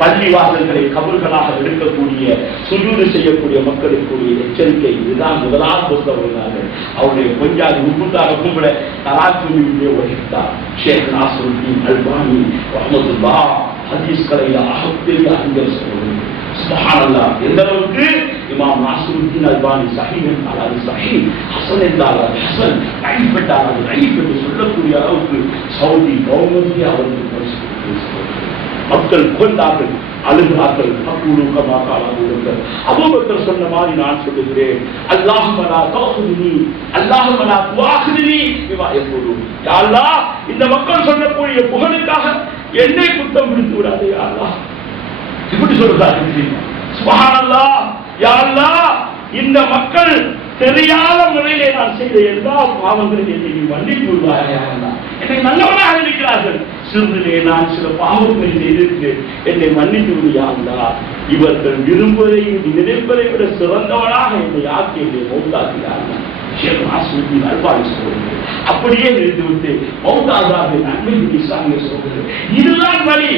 பள்ளி வாசல்களை கபர்களாக எடுக்கக்கூடிய, சுஜூது செய்யக்கூடிய மக்களுக்குரிய எச்சரிக்கை. இதுதான் முதலாவது புத்தகம் எழுதினார்கள். அவருடைய கொஞ்சம் முகுந்தாக கும்பல தலாக்குமிலே வகித்தார் ஷேக் நாசருத்தீன் அல்பானி ரஹ்மத்துல்லாஹ். ஹதீஸ் கலையில ஆகப்பெரிய அறிஞர் சொல்லுவார்கள். சுப்ஹானல்லாஹ், எந்த அளவுக்கு இமாம் நாசருத்தீன் அல்பானி சஹீஹ் என்றால் அது சஹீஹ், ஹஸன் என்றால் அது ஹஸன், லைஃப் என்றால் அது லைஃப் என்று சொல்லக்கூடிய அளவுக்கு சவுதி கவர்மெண்டே அவருக்கு மக்கள் கொண்டார்கள், அழுகிறார்கள். அபூபக்கர் சொன்ன மாதிரி நான் சொல்லுகிறேன், அல்லாஹும்ம லா தஅഖுதுனி அல்லாஹும்ம லா துஆഖிதுனி பிமா யகூலூன். யா அல்லாஹ், இந்த மக்கள் சொல்லக்கூடிய புகழுக்காக என்னை குற்றம் பிடித்து விடாதே யா அல்லாஹ். இப்படி சொல்றார்கள். சுப்ஹானல்லாஹ், யா அல்லாஹ், இந்த மக்கள் தெரியாத முறையிலே நான் செய்த எல்லா பாவங்களையும் என்னை மன்னித்து விடுவாயா யா அல்லாஹ். என்னை நல்லவனாக இருக்கிறார்கள், சிறிதிலே நான் சில பாவங்களை செய்திருக்கிறேன், என்னை மன்னித்து விடு யா அல்லாஹ். இவர்கள் விரும்புவதை நினைப்பதை விட சிறந்தவனாக என்னை ஆக்கி என்னை மௌத்தாக்கிறார்கள். அப்படியே நிறுத்திவிட்டு மௌத்தாதாவை நன்மை இஸ்லாமிய சொல்கிறது. இதுதான் வழி.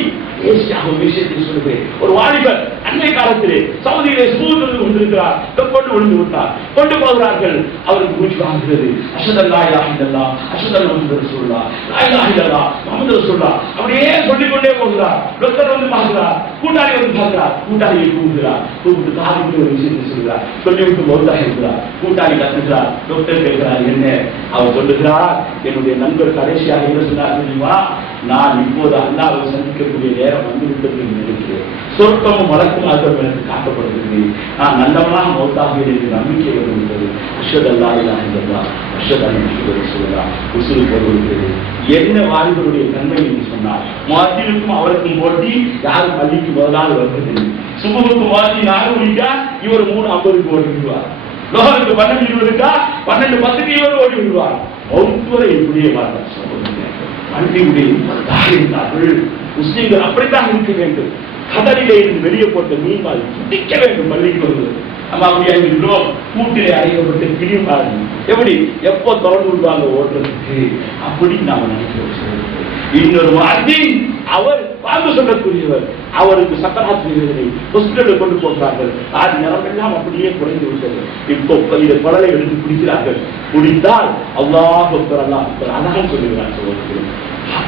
விஷயத்தை சொல்லுகிறேன். ஒரு வாலிபர் அன்னை காலத்திலே சவுதியிலே சூழ்ந்து கொண்டிருக்கிறார். கொண்டு விழுந்து விட்டார். கொண்டு போகிறார்கள். அவருக்கு மூச்சு வாங்குகிறது. அஷ்ஹது அல்லா இலாஹ இல்லல்லாஹ், அஷ்ஹது அன்ன முஹம்மது ரசூலுல்லாஹ், லா இலாஹ இல்லல்லாஹ், முஹம்மது ரசூலுல்லாஹ். அப்படியே சொல்லிக்கொண்டே போகிறார். டாக்டர் வந்து பார்க்கிறார், கூட்டாளி வந்து பார்க்கிறார். கூட்டாளியை கூப்பிடுகிறார். கூப்பிட்டு காதுக்கு ஒரு விஷயத்தை சொல்கிறார். சொல்லிவிட்டு மௌத்தாக இருக்கிறார். கூட்டாளி கத்துகிறார். டாக்டர் கேட்கிறார், என்ன? அவர் சொல்லுகிறார், சொன்னார், என்னுடைய நண்பர் கடைசியாக என்ன சொன்னார் தெரியுமா, நான் இப்போது அல்லாஹ்வை சந்திக்கக்கூடிய நேரம் வந்துவிட்டது என்று நினைக்கிறேன். சொர்க்கமும் வழக்கும் அதுவும் எனக்கு காட்டப்படுகிறது. நான் நல்லவனாக மௌத்தாகிறேன் என்று நம்பிக்கை வந்துவிட்டது. அஷ்ஹது அல்லா இலாஹ இல்லல்லாஹ் அஷ்ஹது அன்ன முஹம்மதர் ரசூலுல்லாஹ் உசூல் போடுகிறது. என்ன வாலிபருடைய தன்மை என்று சொன்னார், முஅத்தினுக்கும் அவருக்கும் போட்டி யார் பள்ளிக்கு முதலாவது வருகிறது. சுபுவுக்கு முஅத்தின் 4 மணிக்கா இவர் 3:50 ஓடி விடுவார். லோகருக்கு 12:20 12:10 இவர் ஓடி விடுவார். ஒவ்வொரு இப்படியே பள்ளியுடைய இருந்தார்கள். முஸ்லிம்கள் அப்படித்தான் இருக்க வேண்டும். கடலிலே இருந்து வெளியே போட்ட மீன் மாதிரி துடிக்க வேண்டும். பள்ளிக்கு வருவது நம்ம அப்படியே இருக்கிறோம். கூட்டிலே அடைக்கப்பட்ட கிளியும் எப்படி எப்போ தொடர்ந்து விடுவாங்க ஓட்டுறதுக்கு அப்படி நாம நினைக்கிறோம். இன்னொரு மாதிரி அவர் பாம்பு சொல்லக்கூடியவர், அவருக்கு சக்கராத்திரிகளை ஹாஸ்பிட்டலில் கொண்டு போகிறார்கள். ஆறு நேரமெல்லாம் அப்படியே குறைந்து விட்டது. இப்போ இந்த குடலை எடுத்து குடிக்கிறார்கள். குடித்தால் அல்லாஹ் அதான் சொல்லுகிறார்.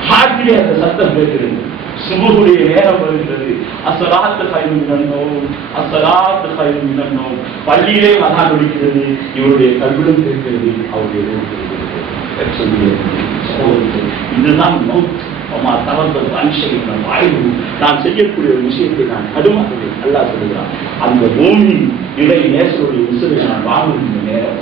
ஹார்ட்டிலே அந்த சத்தம் கேட்கிறது. சுபுடைய நேரம் வருகிறது. அஸ்ஸலாத்து கைரும் மினன் நௌம், அஸ்ஸலாத்து கைரும் மினன் நௌம். பள்ளியிலே அதான் ஒலிக்கிறது, இவருடைய கல்விலும் இருக்கிறது, அவருடைய இதுதான் நான் செய்யக்கூடிய ஒரு விஷயத்தை நான் கடுமாக்குவேன். அல்லாஹ் சொல்லுகிறான், அந்த பூமி இறை நேசருடைய விசுவை நான் வாங்குகின்ற நேரம்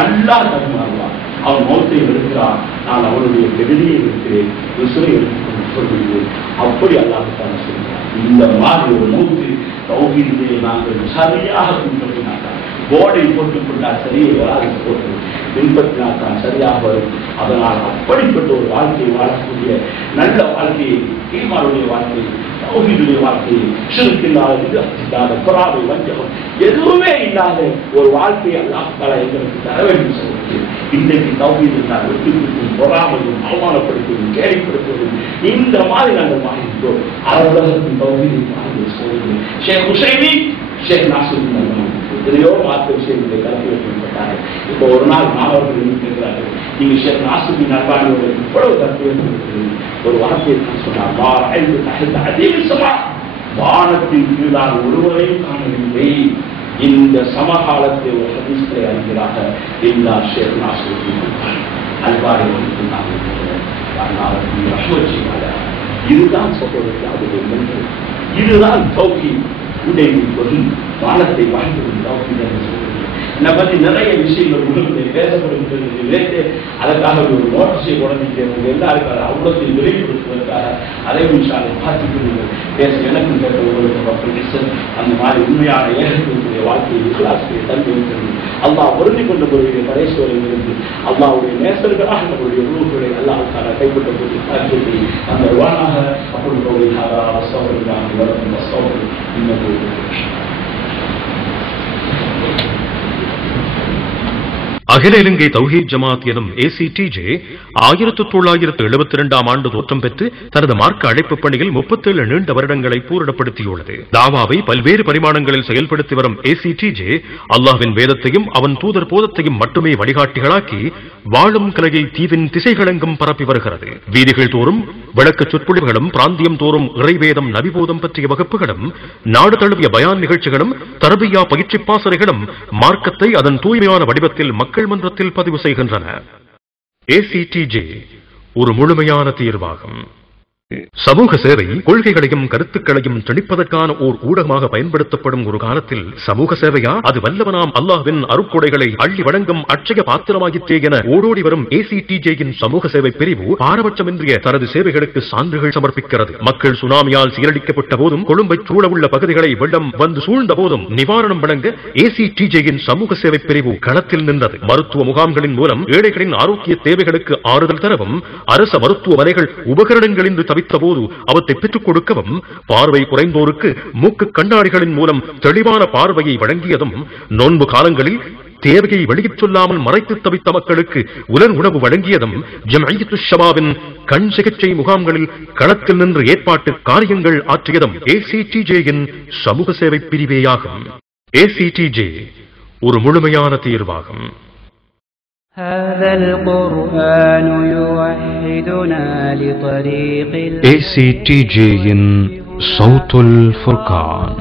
அல்லாஹ் தருமாறுவான். அவன் மௌத்தை எடுக்கிறான், நான் அவனுடைய பெருதியை இருக்கிறேன், விசுவை எடுத்துக்கொண்டு சொல்கிறேன். அப்படி அல்லாஹ் சொல்கிறான். இந்த மாதிரி ஒரு மௌத்து தௌஹீதிலே நாங்கள் சரியாக பின்பற்றினார்கள். போர்டை போட்டுக் கொண்டால் சரியை வராது, போட்டு பின்பற்றினால் தான் சரியாக வரும். அதனால் அப்படிப்பட்ட ஒரு வாழ்க்கையை வாழக்கூடிய நல்ல வாழ்க்கையை, ஈமானுடைய வாழ்க்கையை, தௌஹீதுடைய வாழ்க்கையை, ஷிர்க் இல்லாத புறாவை வஞ்சகம் எதுவுமே இல்லாத ஒரு வாழ்க்கையை அல்லாஹ் தஆலா எங்களுக்கு தர வேண்டும் சொல்கிறேன். இன்றைக்கு தௌஹீது நான் வெட்டுக்கும் பொறாமையும் அவமானப்படுத்துவதும் கேள்விப்படுத்துவதும் இந்த மாதிரி நாங்கள் மாறிவிட்டோம். அரபுலகத்தின் தௌஹீதை மாறி சொல்கிறேன். ஷேக் ஹுசைமீன், ஷேக் நாசருதீன் எத்தனையோ மாற்ற விஷயங்களை கலந்து வைக்கப்பட்டார்கள். இப்போ ஒரு நாள் மாணவர்கள் கேட்கிறார்கள், நீங்க ஷேக் நாசருதீன் அல்பானியோட இவ்வளவு கருத்து வைத்திருக்கிறது. ஒரு வார்த்தையை நான் சொன்னார், வானத்தின் கீழால் ஒருவரையும் காணவில்லை. இந்த சமகாலத்தை ஒரு ஹதீஸை அறிகிறாக எல்லா ஷேக் நாசருதீன் அல்பானி இதுதான் சொல்வதற்கு அது இதுதான் தௌஹீத். வானத்தை வாழ்ந்து என்னை பற்றி நிறைய விஷயங்கள் உங்களுக்கு பேசப்படுகிறது. அதற்காக ஒரு நோட்டீஸை உடனே எல்லாருக்காக அவ்வளவு விரைவுபடுத்துவதற்காக அதை விஷாலை பார்த்துக்கொள்ளுங்கள். பேச எனக்கு கேட்ட உங்களுக்கு அந்த மாதிரி உண்மையான ஏகத்துடைய வாழ்க்கையை இஸ்லாத்துடைய தன்மை இருக்கிறது. அல்லாஹ் பொருந்தி கொண்ட பொருளுடைய பரேஸ்வரில் இருந்து அல்லாஹ்வுடைய நேசர்களாக நம்முடைய உறவுகளை அல்லாஹ்வுக்காக கைப்பற்றக்கூடிய காரியத்தை அந்த வானாக அப்படி அகில இலங்கை தௌஹீத் ஜமாத் எனும் ACTJ 1972ஆம் ஆண்டு தோற்றம் பெற்று தனது மார்க்க அழைப்பு பணியில் 37 நீண்ட வருடங்களை பூரணப்படுத்தியுள்ளது. தாவாவை பல்வேறு பரிமாணங்களில் செயல்படுத்தி வரும் ACTJ அல்லாஹ்வின் வேதத்தையும் அவன் தூதர் போதத்தையும் மட்டுமே வழிகாட்டிகளாக்கி வாழும் கலையை தீவின் திசைகளெங்கும் பரப்பி வருகிறது. வீதிகள் தோறும் விளக்க சொற்பொழிவுகளும், பிராந்தியம் தோறும் இறைவேதம் நபிபோதம் பற்றிய வகுப்புகளும், நாடு தழுவிய பயான் நிகழ்ச்சிகளும், தர்பியா பயிற்சி பாசறைகளும் மார்க்கத்தை அதன் தூய்மையான வடிவத்தில் மக்கள் மன்றத்தில் பதிவு செய்கின்றன. ACTJ ஒரு முழுமையான தீர்வாகும். சமூக சேவை கொள்கைகளையும் கருத்துக்களையும் திணிப்பதற்கான ஓர் ஊடகமாக பயன்படுத்தப்படும் ஒரு காலத்தில் சமூக சேவையா அது வல்லவனாம் அல்லாஹ்வின் அருட்கொடைகளை அள்ளி வழங்கும் அட்சய பாத்திரமாகிற்றே என ஓடோடி வரும் ACTJயின் சமூக சேவை பிரிவு பாரபட்சமின்றிய தனது சேவைகளுக்கு சான்றுகள் சமர்ப்பிக்கிறது. மக்கள் சுனாமியால் சீரழிக்கப்பட்ட போதும், கொழும்பை சூழவுள்ள பகுதிகளை வெள்ளம் வந்து சூழ்ந்த போதும் நிவாரணம் வழங்க ACTJயின் சமூக சேவை பிரிவு களத்தில் நின்றது. மருத்துவ முகாம்களின் மூலம் ஏழைகளின் ஆரோக்கிய தேவைகளுக்கு ஆறுதல் தரவும், அரச மருத்துவமனைகள் உபகரணங்களின் போது அவற்றை பெற்றுக் கொடுக்கவும், பார்வை குறைந்தோருக்கு மூக்கு கண்ணாடிகளின் மூலம் தெளிவான பார்வையை வழங்கியதும், நோன்பு காலங்களில் தேவையை வெளியிட் சொல்லாமல் மறைத்து தவித்த மக்களுக்கு உலர் உணவு வழங்கியதும், ஜம்இய்யத்துஷ் ஷபாபின் கண் சிகிச்சை முகாம்களில் களத்தில் நின்று ஏற்பாட்டு காரியங்கள் ஆற்றியதும் ACTJயின் சமூக சேவை பிரிவேயாகும். ACTJ ஒரு முழுமையான தீர்வாகும். ACTJயின் சௌத்துல் ஃபுர்கான்